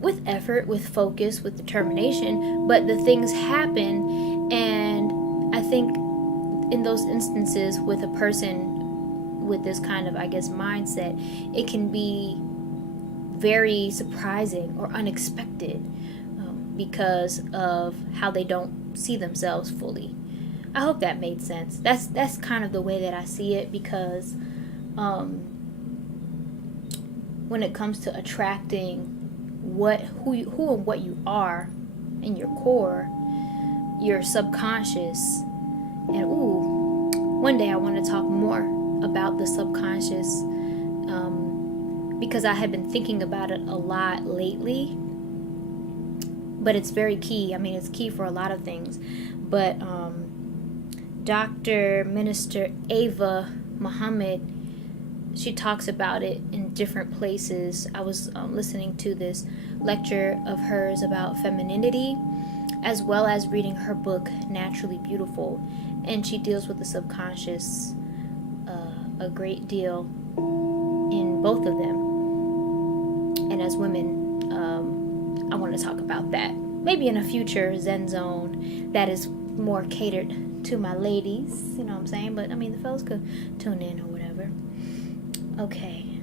with effort, with focus, with determination, but the things happen. And I think in those instances with a person with this kind of, I guess, mindset, it can be very surprising or unexpected because of how they don't see themselves fully. I hope that made sense. That's kind of the way that I see it, because when it comes to attracting who and what you are in your core, your subconscious, and one day I want to talk more about the subconscious, because I have been thinking about it a lot lately. But it's very key. I mean, it's key for a lot of things. But Dr. Minister Ava Muhammad, she talks about it in different places. I was listening to this lecture of hers about femininity, as well as reading her book, Naturally Beautiful. And she deals with the subconscious a great deal in both of them. And as women, I want to talk about that. Maybe in a future Zen Zone that is more catered to my ladies. You know what I'm saying? But, I mean, the fellas could tune in or whatever. Okay.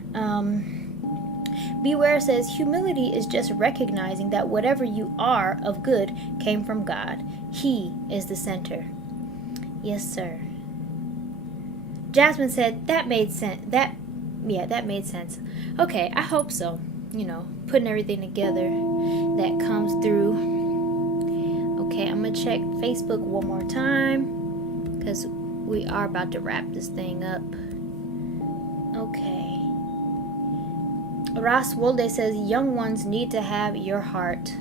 Beware says, humility is just recognizing that whatever you are of good came from God. He is the center. Yes, sir. Jasmine said, that made sense. That made sense. Okay, I hope so. You know, putting everything together that comes through. Okay, I'm going to check Facebook one more time, because we are about to wrap this thing up. Okay. Ross Wolde says, young ones need to have your heart.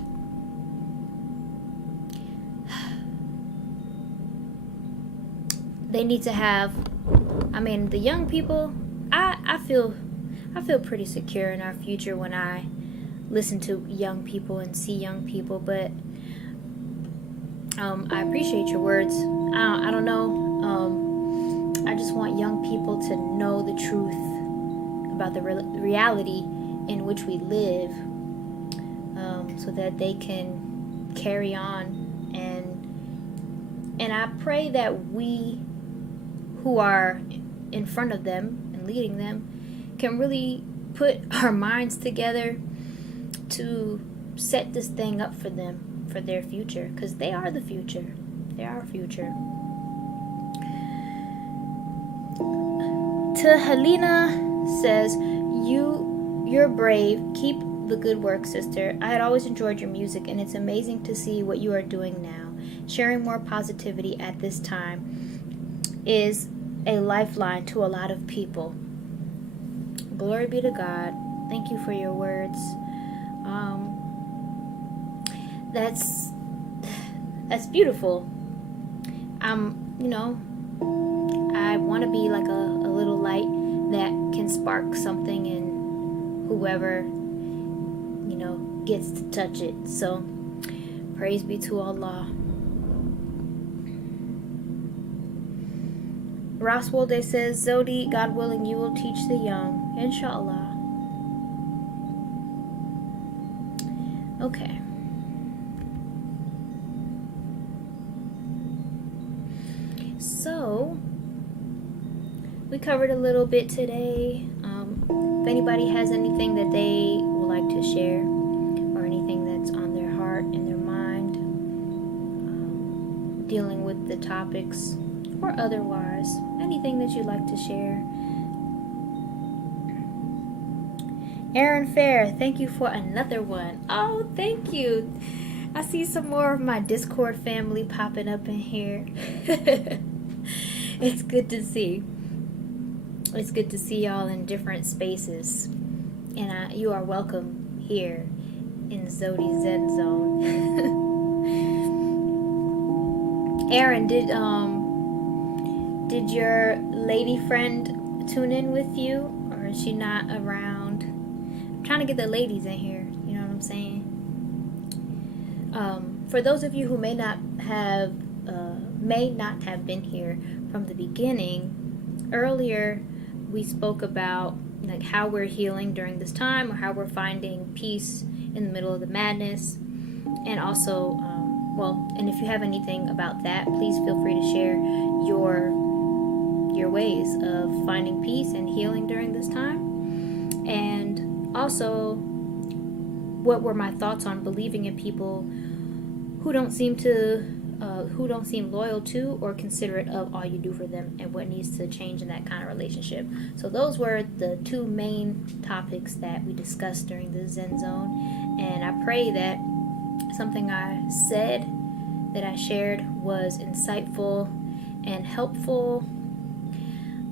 They need to have, I mean, the young people, I feel pretty secure in our future when I listen to young people and see young people, but I appreciate your words. I don't know. I just want young people to know the truth about the reality in which we live, so that they can carry on. And I pray that we who are in front of them and leading them can really put our minds together to set this thing up for them, for their future, because they are the future. They are our future. To Helena says, you're brave. Keep the good work, sister. I had always enjoyed your music, and it's amazing to see what you are doing now. Sharing more positivity at this time is a lifeline to a lot of people. Glory be to God. Thank you for your words. That's beautiful. You know, I want to be like a little light that can spark something in whoever, you know, gets to touch it. So, praise be to Allah. Ross Wolde says, Zewdy, God willing, you will teach the young. Insha'Allah. Okay. So, we covered a little bit today. If anybody has anything that they would like to share, or anything that's on their heart and their mind, dealing with the topics, or otherwise, anything that you'd like to share. Aaron Fair, thank you for another one. Oh, thank you. I see some more of my Discord family popping up in here. It's good to see. It's good to see y'all in different spaces. And you are welcome here in Zewdy Zen Zone. Aaron, did your lady friend tune in with you, or is she not around? I'm trying to get the ladies in here, you know what I'm saying? For those of you who may not have been here from the beginning, earlier we spoke about like how we're healing during this time, or how we're finding peace in the middle of the madness, and also and if you have anything about that, please feel free to share your your ways of finding peace and healing during this time. And also, what were my thoughts on believing in people who don't seem loyal to or considerate of all you do for them, and what needs to change in that kind of relationship. So those were the two main topics that we discussed during the Zen Zone, and I pray that something I said, that I shared, was insightful and helpful.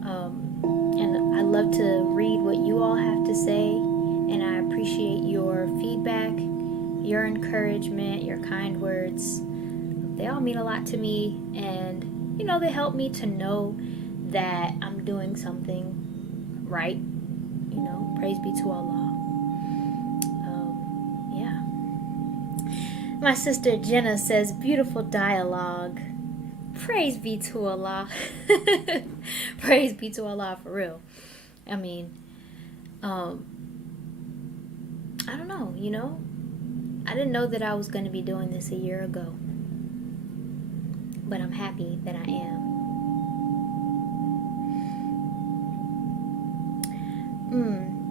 And I love to read what you all have to say, and I appreciate your feedback, your encouragement, your kind words. They all mean a lot to me, and they help me to know that I'm doing something right. Praise be to Allah. Yeah. My sister Jenna says, beautiful dialogue. Praise be to Allah. Praise be to Allah, for real. I mean, I don't know, I didn't know that I was going to be doing this a year ago. But I'm happy that I am.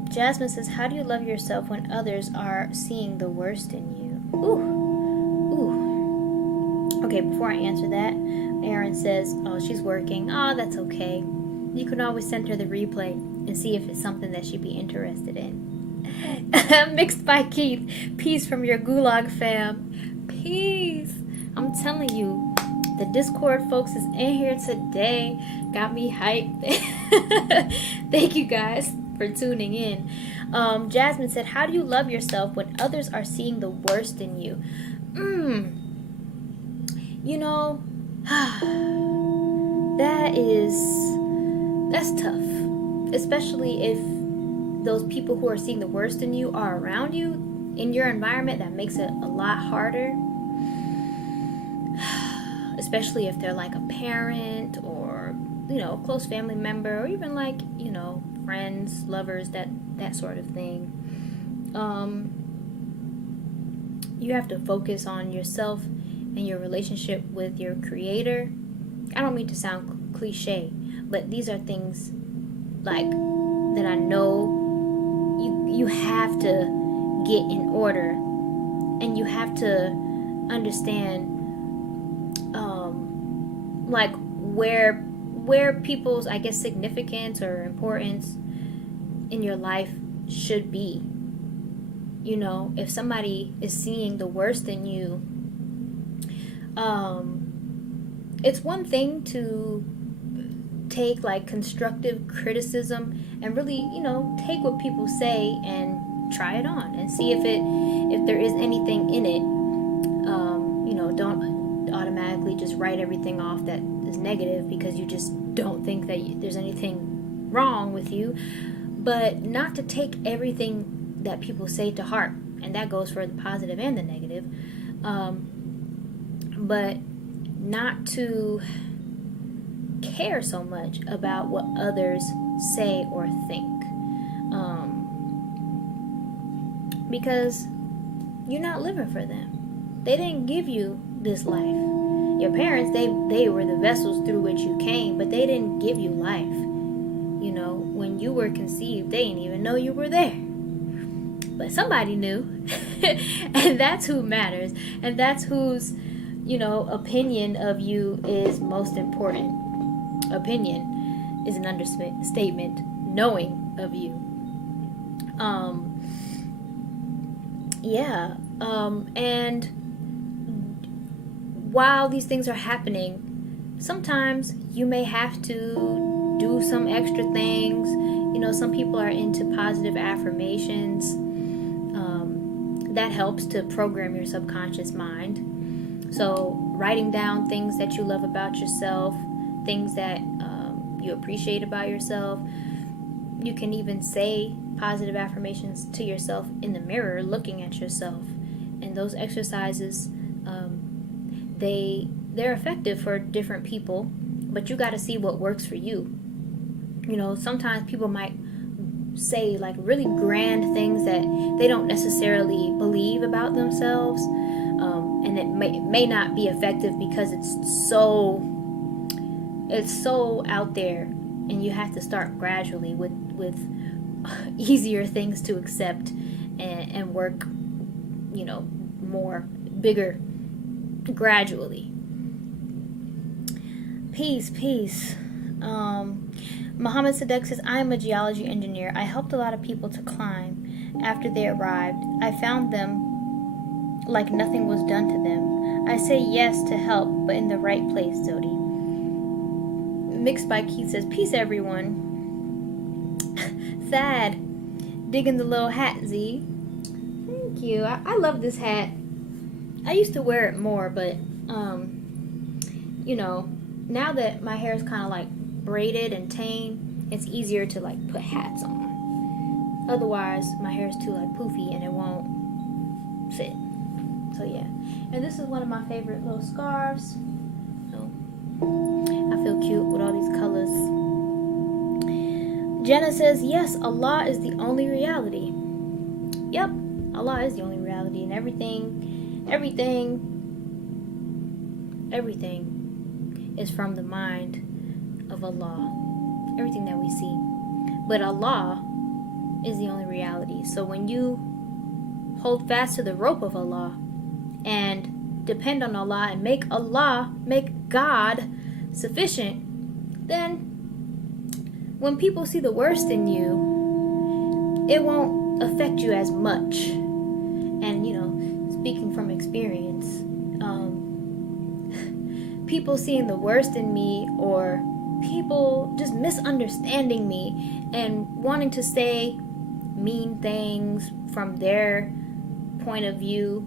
Jasmine says, how do you love yourself when others are seeing the worst in you? Ooh. Okay, before I answer that, Erin says, oh, she's working. Oh, that's okay. You can always send her the replay and see if it's something that she'd be interested in. Mixed by Keith. Peace from your gulag fam. Peace. I'm telling you, the Discord folks is in here today. Got me hyped. Thank you guys for tuning in. Jasmine said, how do you love yourself when others are seeing the worst in you? That's tough. Especially if those people who are seeing the worst in you are around you, in your environment. That makes it a lot harder. Especially if they're like a parent or, a close family member, or even like, friends, lovers, that sort of thing. You have to focus on yourself and your relationship with your creator. I don't mean to sound cliche, but these are things like that I know you have to get in order, and you have to understand like where people's, I guess, significance or importance in your life should be. If somebody is seeing the worst in you, it's one thing to take like constructive criticism and really, take what people say and try it on and see if there is anything in it. Don't automatically just write everything off that is negative because you just don't think that there's anything wrong with you, but not to take everything that people say to heart, and that goes for the positive and the negative, but not to care so much about what others say or think, because you're not living for them. They didn't give you this life. Your parents, they were the vessels through which you came, but they didn't give you life. When you were conceived, they didn't even know you were there. But somebody knew. And that's who matters. And that's whose, opinion of you is most important. Opinion is an understatement. Knowing of you. And while these things are happening, sometimes you may have to do some extra things. Some people are into positive affirmations. That helps to program your subconscious mind. So writing down things that you love about yourself, things that you appreciate about yourself. You can even say positive affirmations to yourself in the mirror, looking at yourself. And those exercises, they're effective for different people, but you got to see what works for you. Sometimes people might say like really grand things that they don't necessarily believe about themselves, and it may not be effective because it's so out there and you have to start gradually with easier things to accept and work, more bigger gradually. Peace. Muhammad Sadek says, I am a geology engineer. I helped a lot of people to climb. After they arrived, I found them like nothing was done to them. I say yes to help, but in the right place, Zewdy. Mixed by Keith says, peace, everyone. Thad, digging the little hat, Z. Thank you. I love this hat. I used to wear it more, but, now that my hair is kind of like braided and tame, it's easier to like put hats on. Otherwise, my hair is too like poofy and it won't fit. So yeah. And this is one of my favorite little scarves. So I feel cute with all these colors. Jenna says, yes, Allah is the only reality. Yep, Allah is the only reality, and everything is from the mind of Allah. Everything that we see. But Allah is the only reality. So when you hold fast to the rope of Allah and depend on Allah and make God sufficient, then when people see the worst in you, it won't affect you as much. And speaking from experience, people seeing the worst in me, or people just misunderstanding me and wanting to say mean things from their point of view,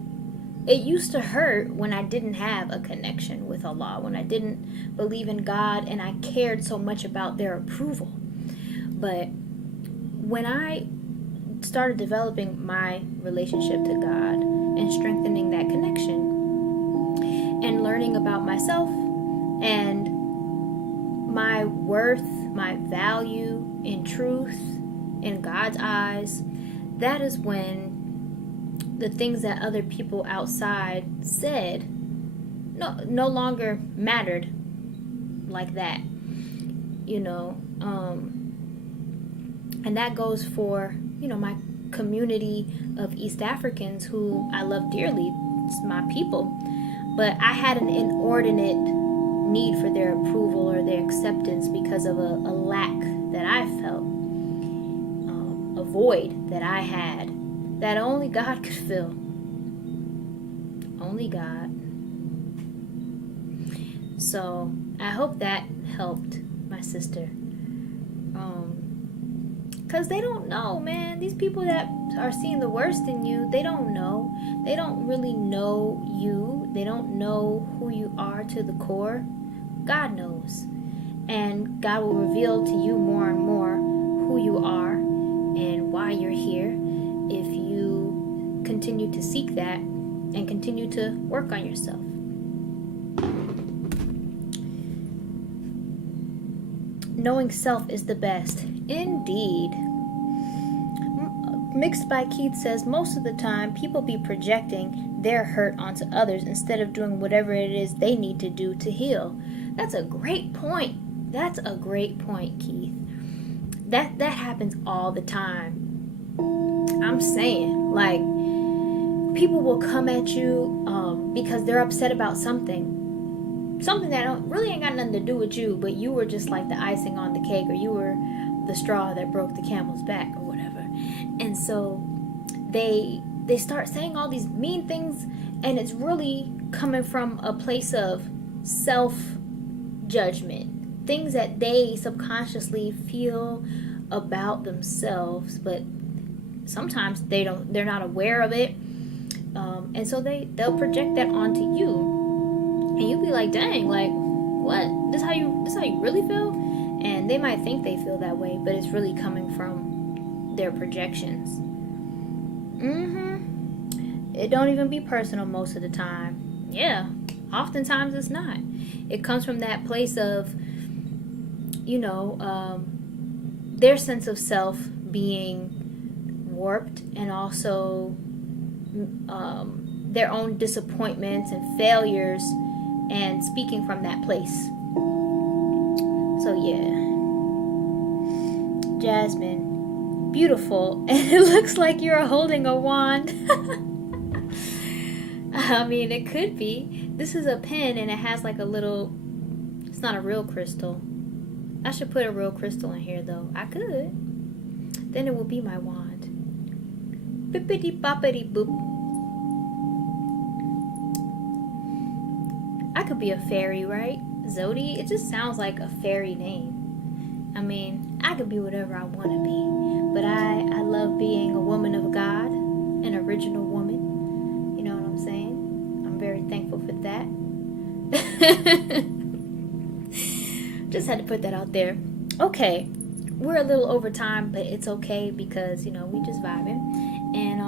it used to hurt when I didn't have a connection with Allah, when I didn't believe in God and I cared so much about their approval. But when I started developing my relationship to God and strengthening that connection and learning about myself and my worth, my value in truth, in God's eyes, that is when the things that other people outside said no longer mattered like that, and that goes for my community of East Africans who I love dearly. It's my people, but I had an inordinate need for their approval or their acceptance because of a lack that I felt, a void that I had that only God could fill. Only God. So I hope that helped my sister. Because they don't know, man. These people that are seeing the worst in you, they don't know. They don't really know you. They don't know who you are to the core. God knows. And God will reveal to you more and more who you are and why you're here if you continue to seek that and continue to work on yourself. Knowing self is the best. Indeed. Mixed by Keith says, most of the time people be projecting their hurt onto others instead of doing whatever it is they need to do to heal. That's a great point. That's a great point, Keith. That happens all the time. I'm saying, like, people will come at you because they're upset about something that really ain't got nothing to do with you, but you were just like the icing on the cake, or you were the straw that broke the camel's back, or whatever. And so they start saying all these mean things, and it's really coming from a place of self-judgment, things that they subconsciously feel about themselves, but sometimes they're not aware of it, and so they'll project that onto you. And you'll be like, dang, like, what? This how you really feel? And they might think they feel that way, but it's really coming from their projections. It don't even be personal most of the time. Yeah, oftentimes it's not. It comes from that place of, their sense of self being warped, and also their own disappointments and failures, and speaking from that place. So yeah. Jasmine, beautiful, and it looks like you're holding a wand. I mean, it could be. This is a pen, and it has like a little... It's not a real crystal. I should put a real crystal in here, though. I could. Then it will be my wand. Bippity boppity boop. I could be a fairy, right? Zewdy, it just sounds like a fairy name. I mean, I could be whatever I want to be. But I love being a woman of God, an original woman. You know what I'm saying? I'm very thankful for that. Just had to put that out there. Okay, we're a little over time, but it's okay because, you know, we just vibing. And,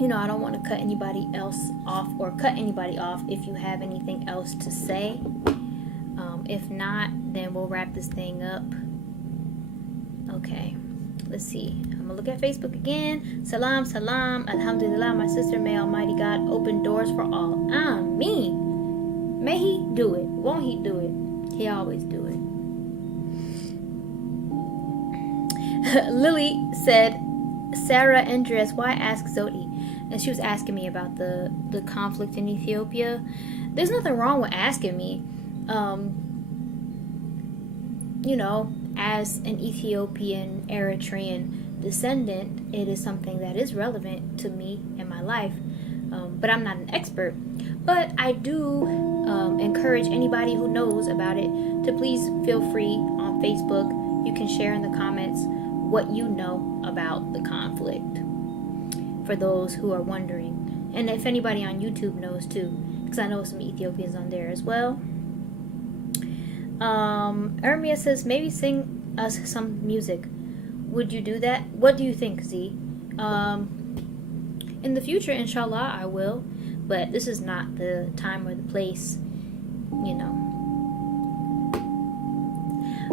you know, I don't want to cut anybody else off or cut anybody off if you have anything else to say. If not, then we'll wrap this thing up. Okay, let's see. I'm going to look at Facebook again. Salam, salam. Alhamdulillah, my sister. May Almighty God open doors for all. Ameen. May He do it. Won't He do it? He always do it. Lily said, Sarah Andres, why ask Zewdy? And she was asking me about the conflict in Ethiopia. There's nothing wrong with asking me. You know, as an Ethiopian Eritrean descendant, it is something that is relevant to me in my life. But I'm not an expert. But I do encourage anybody who knows about it to please feel free on Facebook. You can share in the comments what you know about the conflict, for those who are wondering. And if anybody on YouTube knows too, because I know some Ethiopians on there as well. Ermia says, maybe sing us some music. Would you do that? What do you think, Z? In the future, insha'Allah, I will. But this is not the time or the place, you know.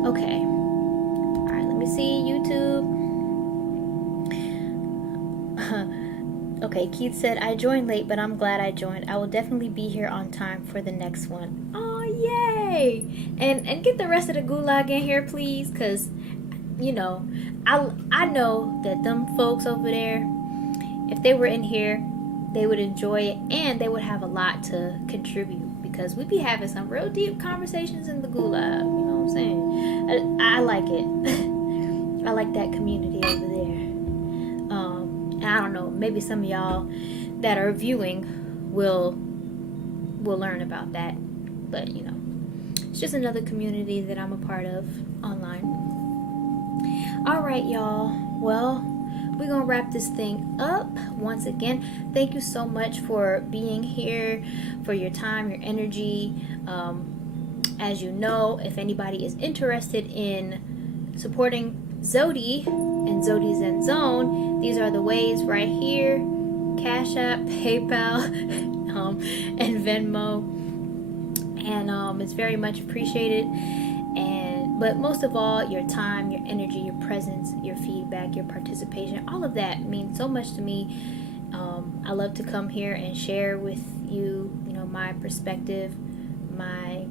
Okay. Alright, let me see. YouTube. Okay, Keith said, I joined late, but I'm glad I joined. I will definitely be here on time for the next one. Oh, yay! And get the rest of the gulag in here, please, because, you know, I know that them folks over there, if they were in here, they would enjoy it, and they would have a lot to contribute, because we'd be having some real deep conversations in the gulag. You know what I'm saying? I like it. I like that community over there. And I don't know, maybe some of y'all that are viewing will learn about that. But, you know, it's just another community that I'm a part of online. All right, y'all. Well, we're going to wrap this thing up. Once again, thank you so much for being here, for your time, your energy. As you know, if anybody is interested in supporting Zewdy and Zewdy Zen Zone, these are the ways right here: Cashapp, PayPal, and Venmo. And it's very much appreciated. But most of all, your time, your energy, your presence, your feedback, your participation, all of that means so much to me. I love to come here and share with you, you know, my perspective, my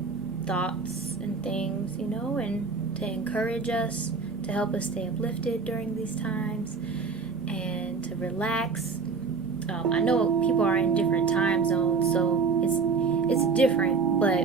thoughts and things, you know, and to encourage us, to help us stay uplifted during these times, and to relax. I know people are in different time zones, so it's different, but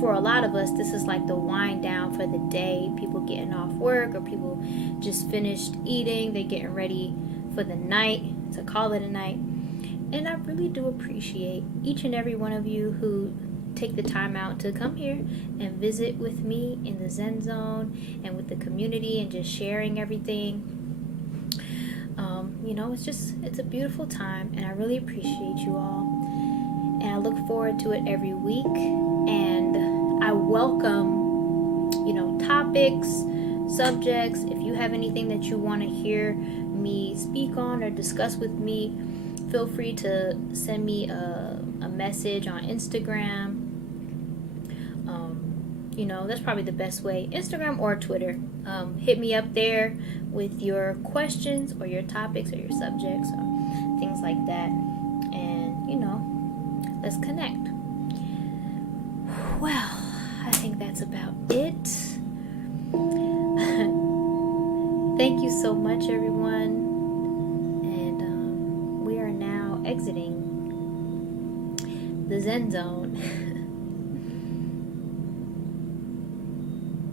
for a lot of us, this is like the wind down for the day. People getting off work, or people just finished eating, they're getting ready for the night, to call it a night. And I really do appreciate each and every one of you who take the time out to come here and visit with me in the Zen Zone and with the community, and just sharing everything. You know, it's a beautiful time, and I really appreciate you all. And I look forward to it every week. And I welcome, you know, topics, subjects. If you have anything that you want to hear me speak on or discuss with me, feel free to send me a message on Instagram. You know, that's probably the best way. Instagram or Twitter. Hit me up there with your questions or your topics or your subjects or things like that. And, you know, let's connect. Well, I think that's about it. thank you so much, everyone. And we are now exiting the Zen Zone.